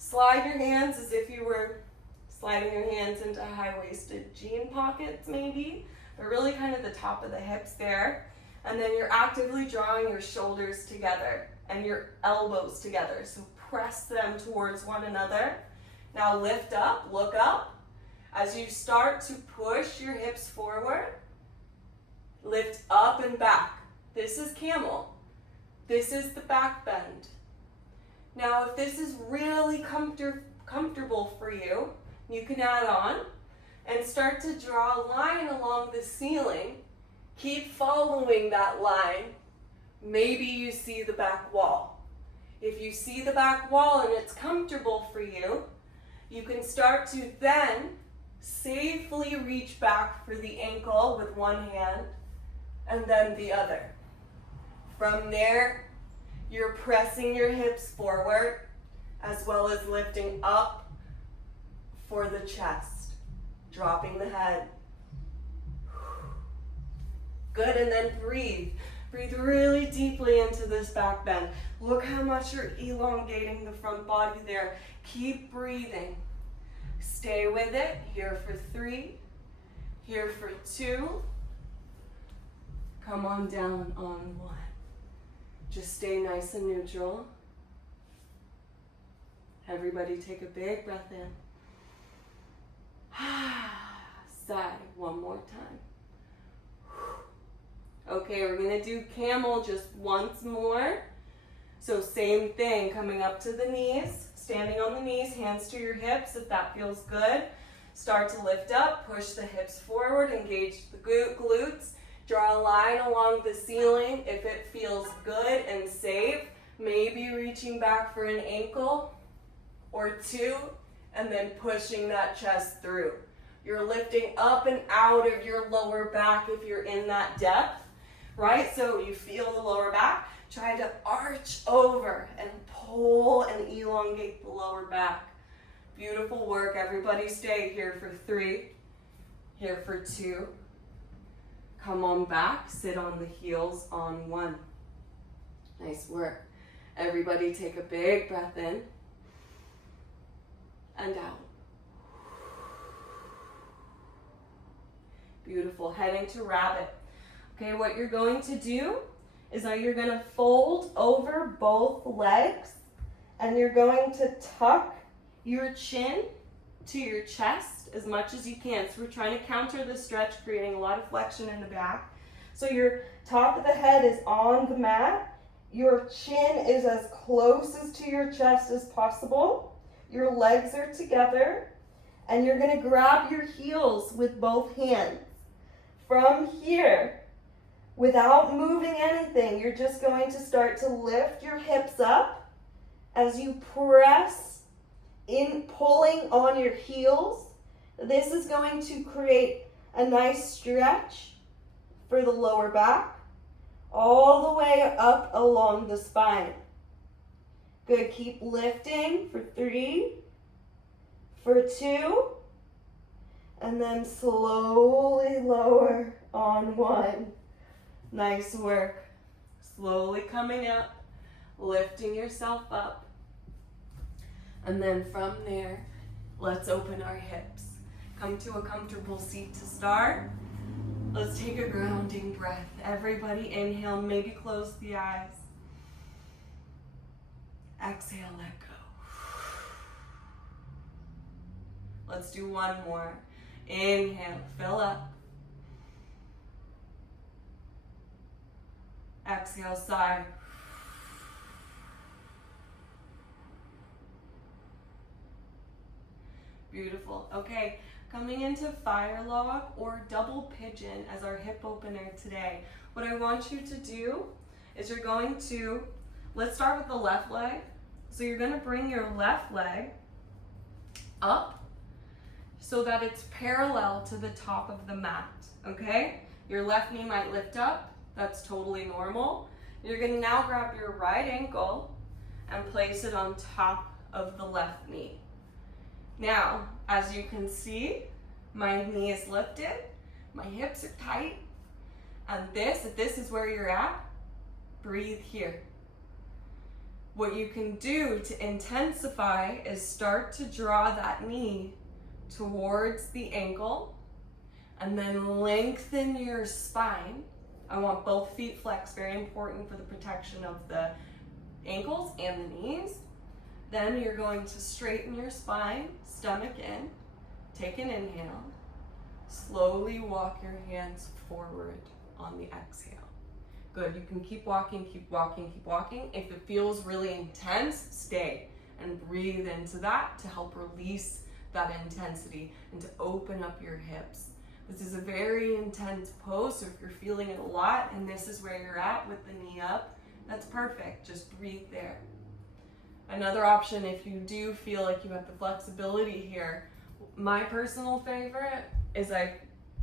slide your hands as if you were sliding your hands into high-waisted jean pockets maybe, but really kind of the top of the hips there. And then you're actively drawing your shoulders together and your elbows together. So press them towards one another. Now lift up, look up. As you start to push your hips forward, lift up and back. This is camel. This is the back bend. Now if this is really comfortable for you, you can add on and start to draw a line along the ceiling. Keep following that line. Maybe you see the back wall. If you see the back wall and it's comfortable for you, you can start to then safely reach back for the ankle with one hand and then the other. From there, you're pressing your hips forward as well as lifting up for the chest, dropping the head. Good, and then breathe. Breathe really deeply into this back bend. Look how much you're elongating the front body there. Keep breathing. Stay with it. Here for 3. Here for 2. Come on down on 1. Just stay nice and neutral. Everybody take a big breath in. Sigh one more time. Okay, we're gonna do camel just once more. So same thing, coming up to the knees, standing on the knees, hands to your hips if that feels good. Start to lift up, push the hips forward, engage the glutes. Draw a line along the ceiling if it feels good and safe. Maybe reaching back for an ankle or 2, and then pushing that chest through. You're lifting up and out of your lower back if you're in that depth, right? So you feel the lower back. Try to arch over and pull and elongate the lower back. Beautiful work. Everybody stay here for 3, here for 2. Come on back, sit on the heels on 1. Nice work. Everybody take a big breath in and out. Beautiful. Heading to rabbit. Okay, what you're going to do is that you're going to fold over both legs and you're going to tuck your chin to your chest as much as you can. So we're trying to counter the stretch, creating a lot of flexion in the back. So your top of the head is on the mat. Your chin is as close as to your chest as possible. Your legs are together, and you're going to grab your heels with both hands. From here, without moving anything, you're just going to start to lift your hips up as you press in, pulling on your heels. This is going to create a nice stretch for the lower back, all the way up along the spine. Good, keep lifting for 3, for 2, and then slowly lower on 1. Nice work. Slowly coming up, lifting yourself up. And then from there, let's open our hips. Come to a comfortable seat to start. Let's take a grounding breath. Everybody inhale, maybe close the eyes. Exhale, let go. Let's do one more. Inhale, fill up. Exhale, sigh. Beautiful. Okay, coming into fire log or double pigeon as our hip opener today. What I want you to do is you're going to, let's start with the left leg. So you're going to bring your left leg up so that it's parallel to the top of the mat, okay? Your left knee might lift up. That's totally normal. You're going to now grab your right ankle and place it on top of the left knee. Now, as you can see, my knee is lifted, my hips are tight, and if this is where you're at, breathe here. What you can do to intensify is start to draw that knee towards the ankle, and then lengthen your spine. I want both feet flexed, very important for the protection of the ankles and the knees. Then you're going to straighten your spine, stomach in, take an inhale, slowly walk your hands forward on the exhale. Good, you can keep walking, keep walking, keep walking. If it feels really intense, stay and breathe into that to help release that intensity and to open up your hips. This is a very intense pose, so if you're feeling it a lot and this is where you're at with the knee up, that's perfect, just breathe there. Another option, if you do feel like you have the flexibility here, my personal favorite is I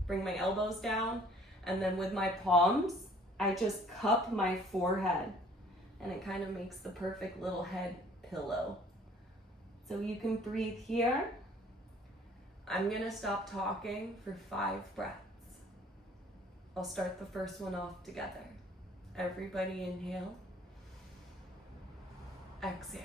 bring my elbows down and then with my palms, I just cup my forehead and it kind of makes the perfect little head pillow. So you can breathe here. I'm gonna stop talking for 5 breaths. I'll start the first one off together. Everybody inhale. Exhale.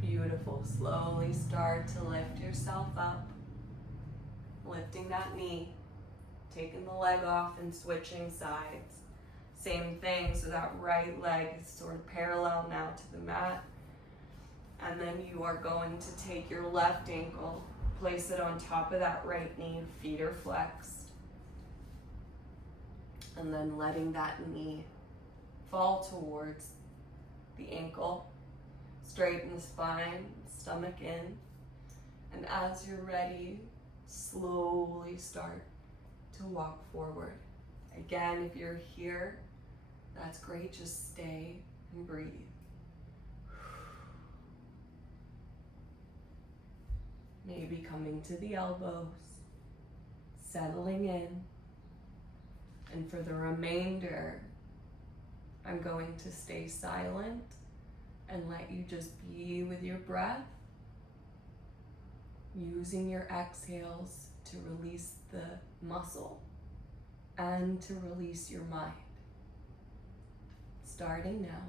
Beautiful. Slowly start to lift yourself up. Lifting that knee. Taking the leg off and switching sides. Same thing, so that right leg is sort of parallel now to the mat. And then you are going to take your left ankle, place it on top of that right knee, feet are flexed. And then letting that knee fall towards the ankle. Straighten the spine, stomach in. And as you're ready, slowly start to walk forward. Again, if you're here, that's great, just stay and breathe. Maybe coming to the elbows, settling in. And for the remainder, I'm going to stay silent and let you just be with your breath, using your exhales to release the muscle and to release your mind. Starting now.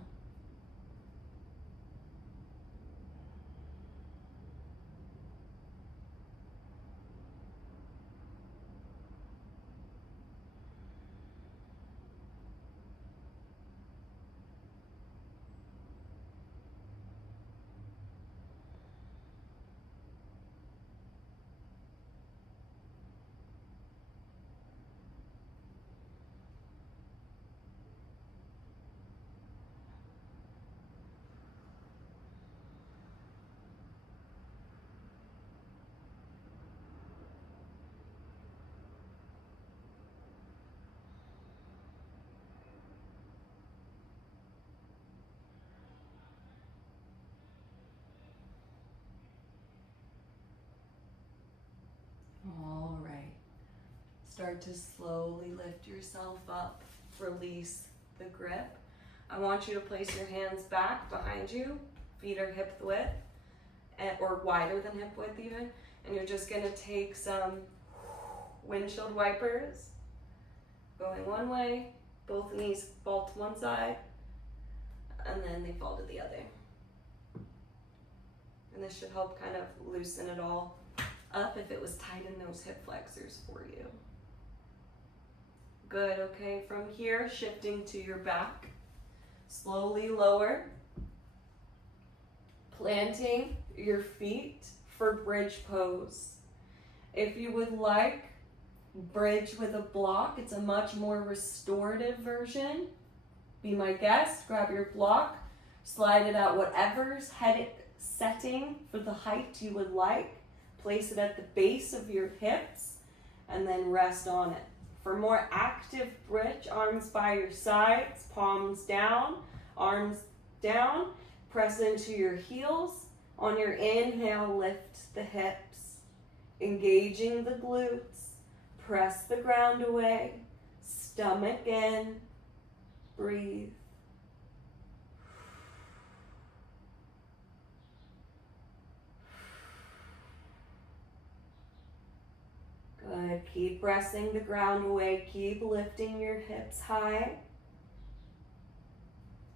All right. Start to slowly lift yourself up. Release the grip. I want you to place your hands back behind you. Feet are hip width, or wider than hip width even. And you're just gonna take some windshield wipers, going one way, both knees fall to one side, and then they fall to the other. And this should help kind of loosen it all up if it was tight in those hip flexors for you. Good, okay, from here, shifting to your back. Slowly lower. Planting your feet for bridge pose. If you would like bridge with a block, it's a much more restorative version. Be my guest, grab your block, slide it at whatever's head setting for the height you would like. Place it at the base of your hips and then rest on it. For more active bridge, arms by your sides, palms down, arms down, press into your heels. On your inhale, lift the hips, engaging the glutes, press the ground away, stomach in, breathe. Good, keep pressing the ground away, keep lifting your hips high.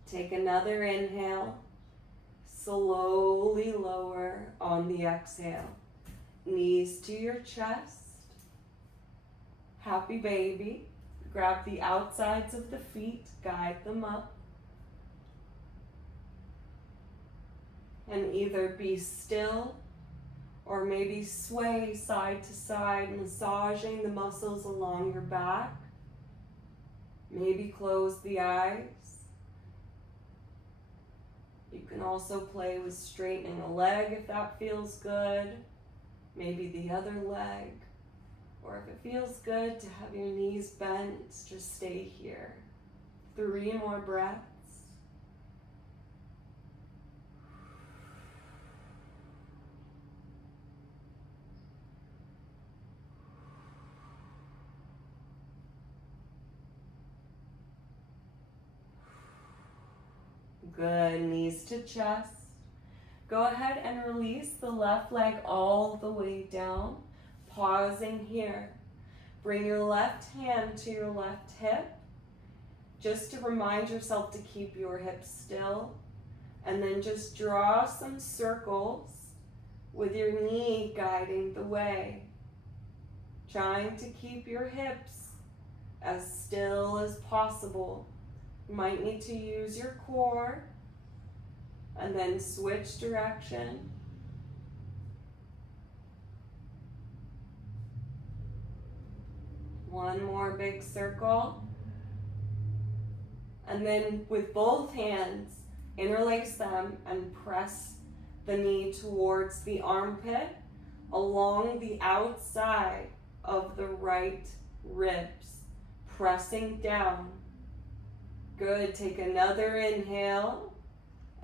Take another inhale, slowly lower on the exhale. Knees to your chest, happy baby. Grab the outsides of the feet, guide them up. And either be still or maybe sway side to side, massaging the muscles along your back. Maybe close the eyes. You can also play with straightening a leg if that feels good. Maybe the other leg. Or if it feels good to have your knees bent, just stay here. 3 more breaths. Good, knees to chest. Go ahead and release the left leg all the way down. Pausing here. Bring your left hand to your left hip. Just to remind yourself to keep your hips still. And then just draw some circles with your knee guiding the way. Trying to keep your hips as still as possible. You might need to use your core and then switch direction. One more big circle. And then with both hands, interlace them and press the knee towards the armpit along the outside of the right ribs, pressing down. Good, take another inhale.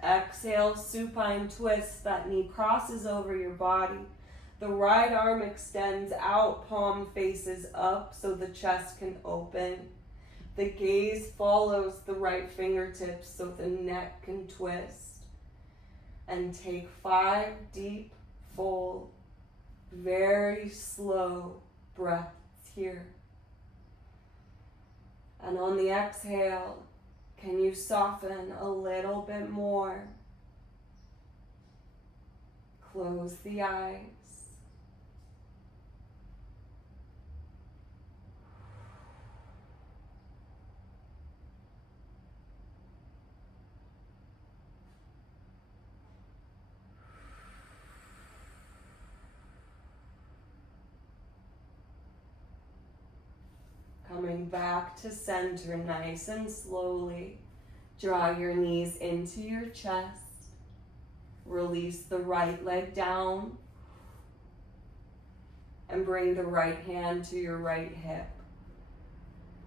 Exhale, supine twist. That knee crosses over your body. The right arm extends out, palm faces up so the chest can open. The gaze follows the right fingertips so the neck can twist. And take 5 deep, full, very slow breaths here. And on the exhale, can you soften a little bit more? Close the eyes. Coming back to center nice and slowly. Draw your knees into your chest. Release the right leg down. And bring the right hand to your right hip.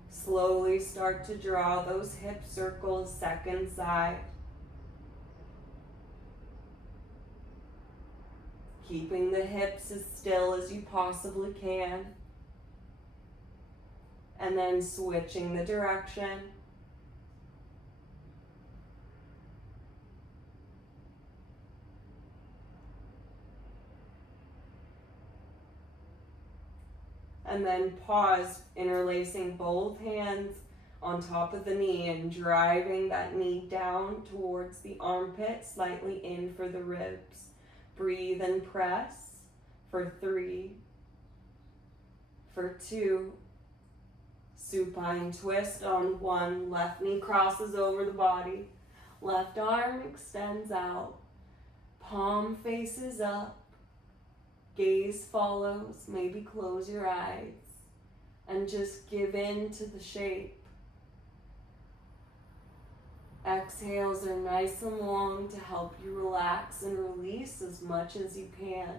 Slowly start to draw those hip circles second side. Keeping the hips as still as you possibly can. And then switching the direction. And then pause, interlacing both hands on top of the knee and driving that knee down towards the armpit, slightly in for the ribs. Breathe and press for 3, for 2, supine twist on 1, left knee crosses over the body, left arm extends out, palm faces up, gaze follows, maybe close your eyes, and just give in to the shape. Exhales are nice and long to help you relax and release as much as you can.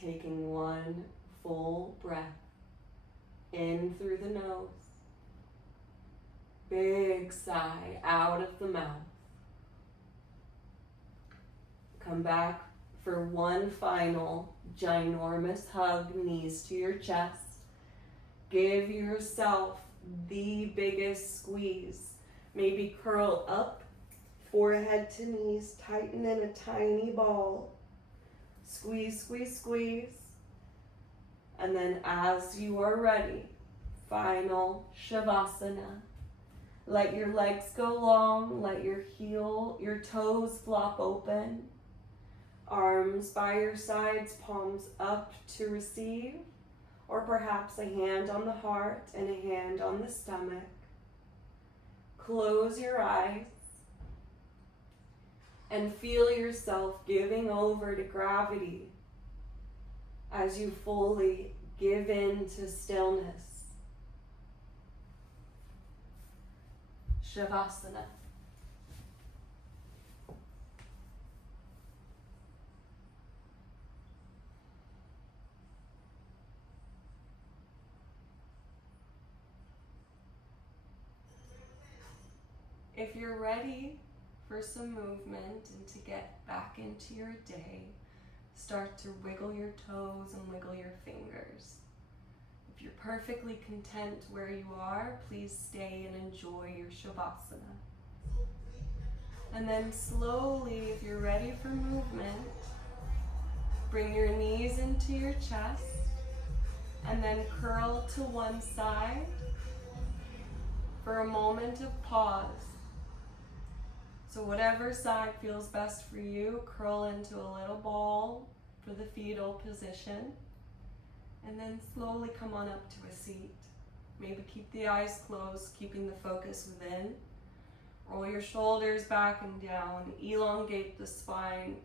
Taking 1 full breath in through the nose. Big sigh out of the mouth. Come back for 1 final ginormous hug, knees to your chest. Give yourself the biggest squeeze. Maybe curl up, forehead to knees, tighten in a tiny ball. Squeeze, squeeze, squeeze. And then as you are ready, final Shavasana. Let your legs go long, let your toes flop open. Arms by your sides, palms up to receive, or perhaps a hand on the heart and a hand on the stomach. Close your eyes and feel yourself giving over to gravity as you fully give in to stillness. Shavasana. If you're ready for some movement and to get back into your day, start to wiggle your toes and wiggle your fingers. If you're perfectly content where you are, please stay and enjoy your Shavasana. And then slowly, if you're ready for movement, bring your knees into your chest and then curl to one side for a moment of pause. So whatever side feels best for you, curl into a little ball for the fetal position. And then slowly come on up to a seat. Maybe keep the eyes closed, keeping the focus within. Roll your shoulders back and down. Elongate the spine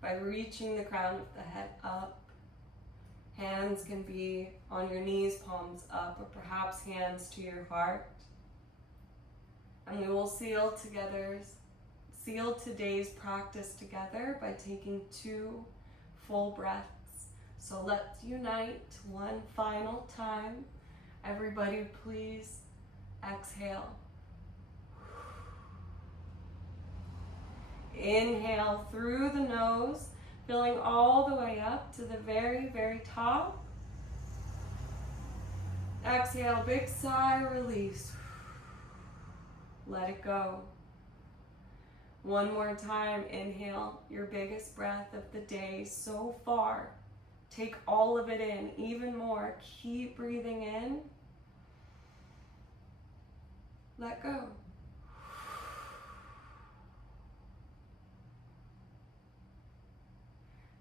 by reaching the crown of the head up. Hands can be on your knees, palms up, or perhaps hands to your heart. And we will seal today's practice together by taking 2 full breaths. So let's unite one final time. Everybody please exhale. Inhale through the nose, filling all the way up to the very, very top. Exhale, big sigh, release. Let it go. One more time, inhale your biggest breath of the day so far. Take all of it in, even more. Keep breathing in. Let go.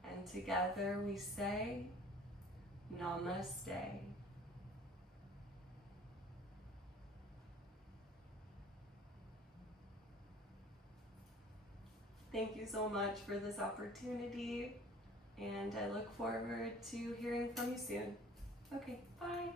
And together we say, Namaste. Thank you so much for this opportunity, and I look forward to hearing from you soon. Okay, bye.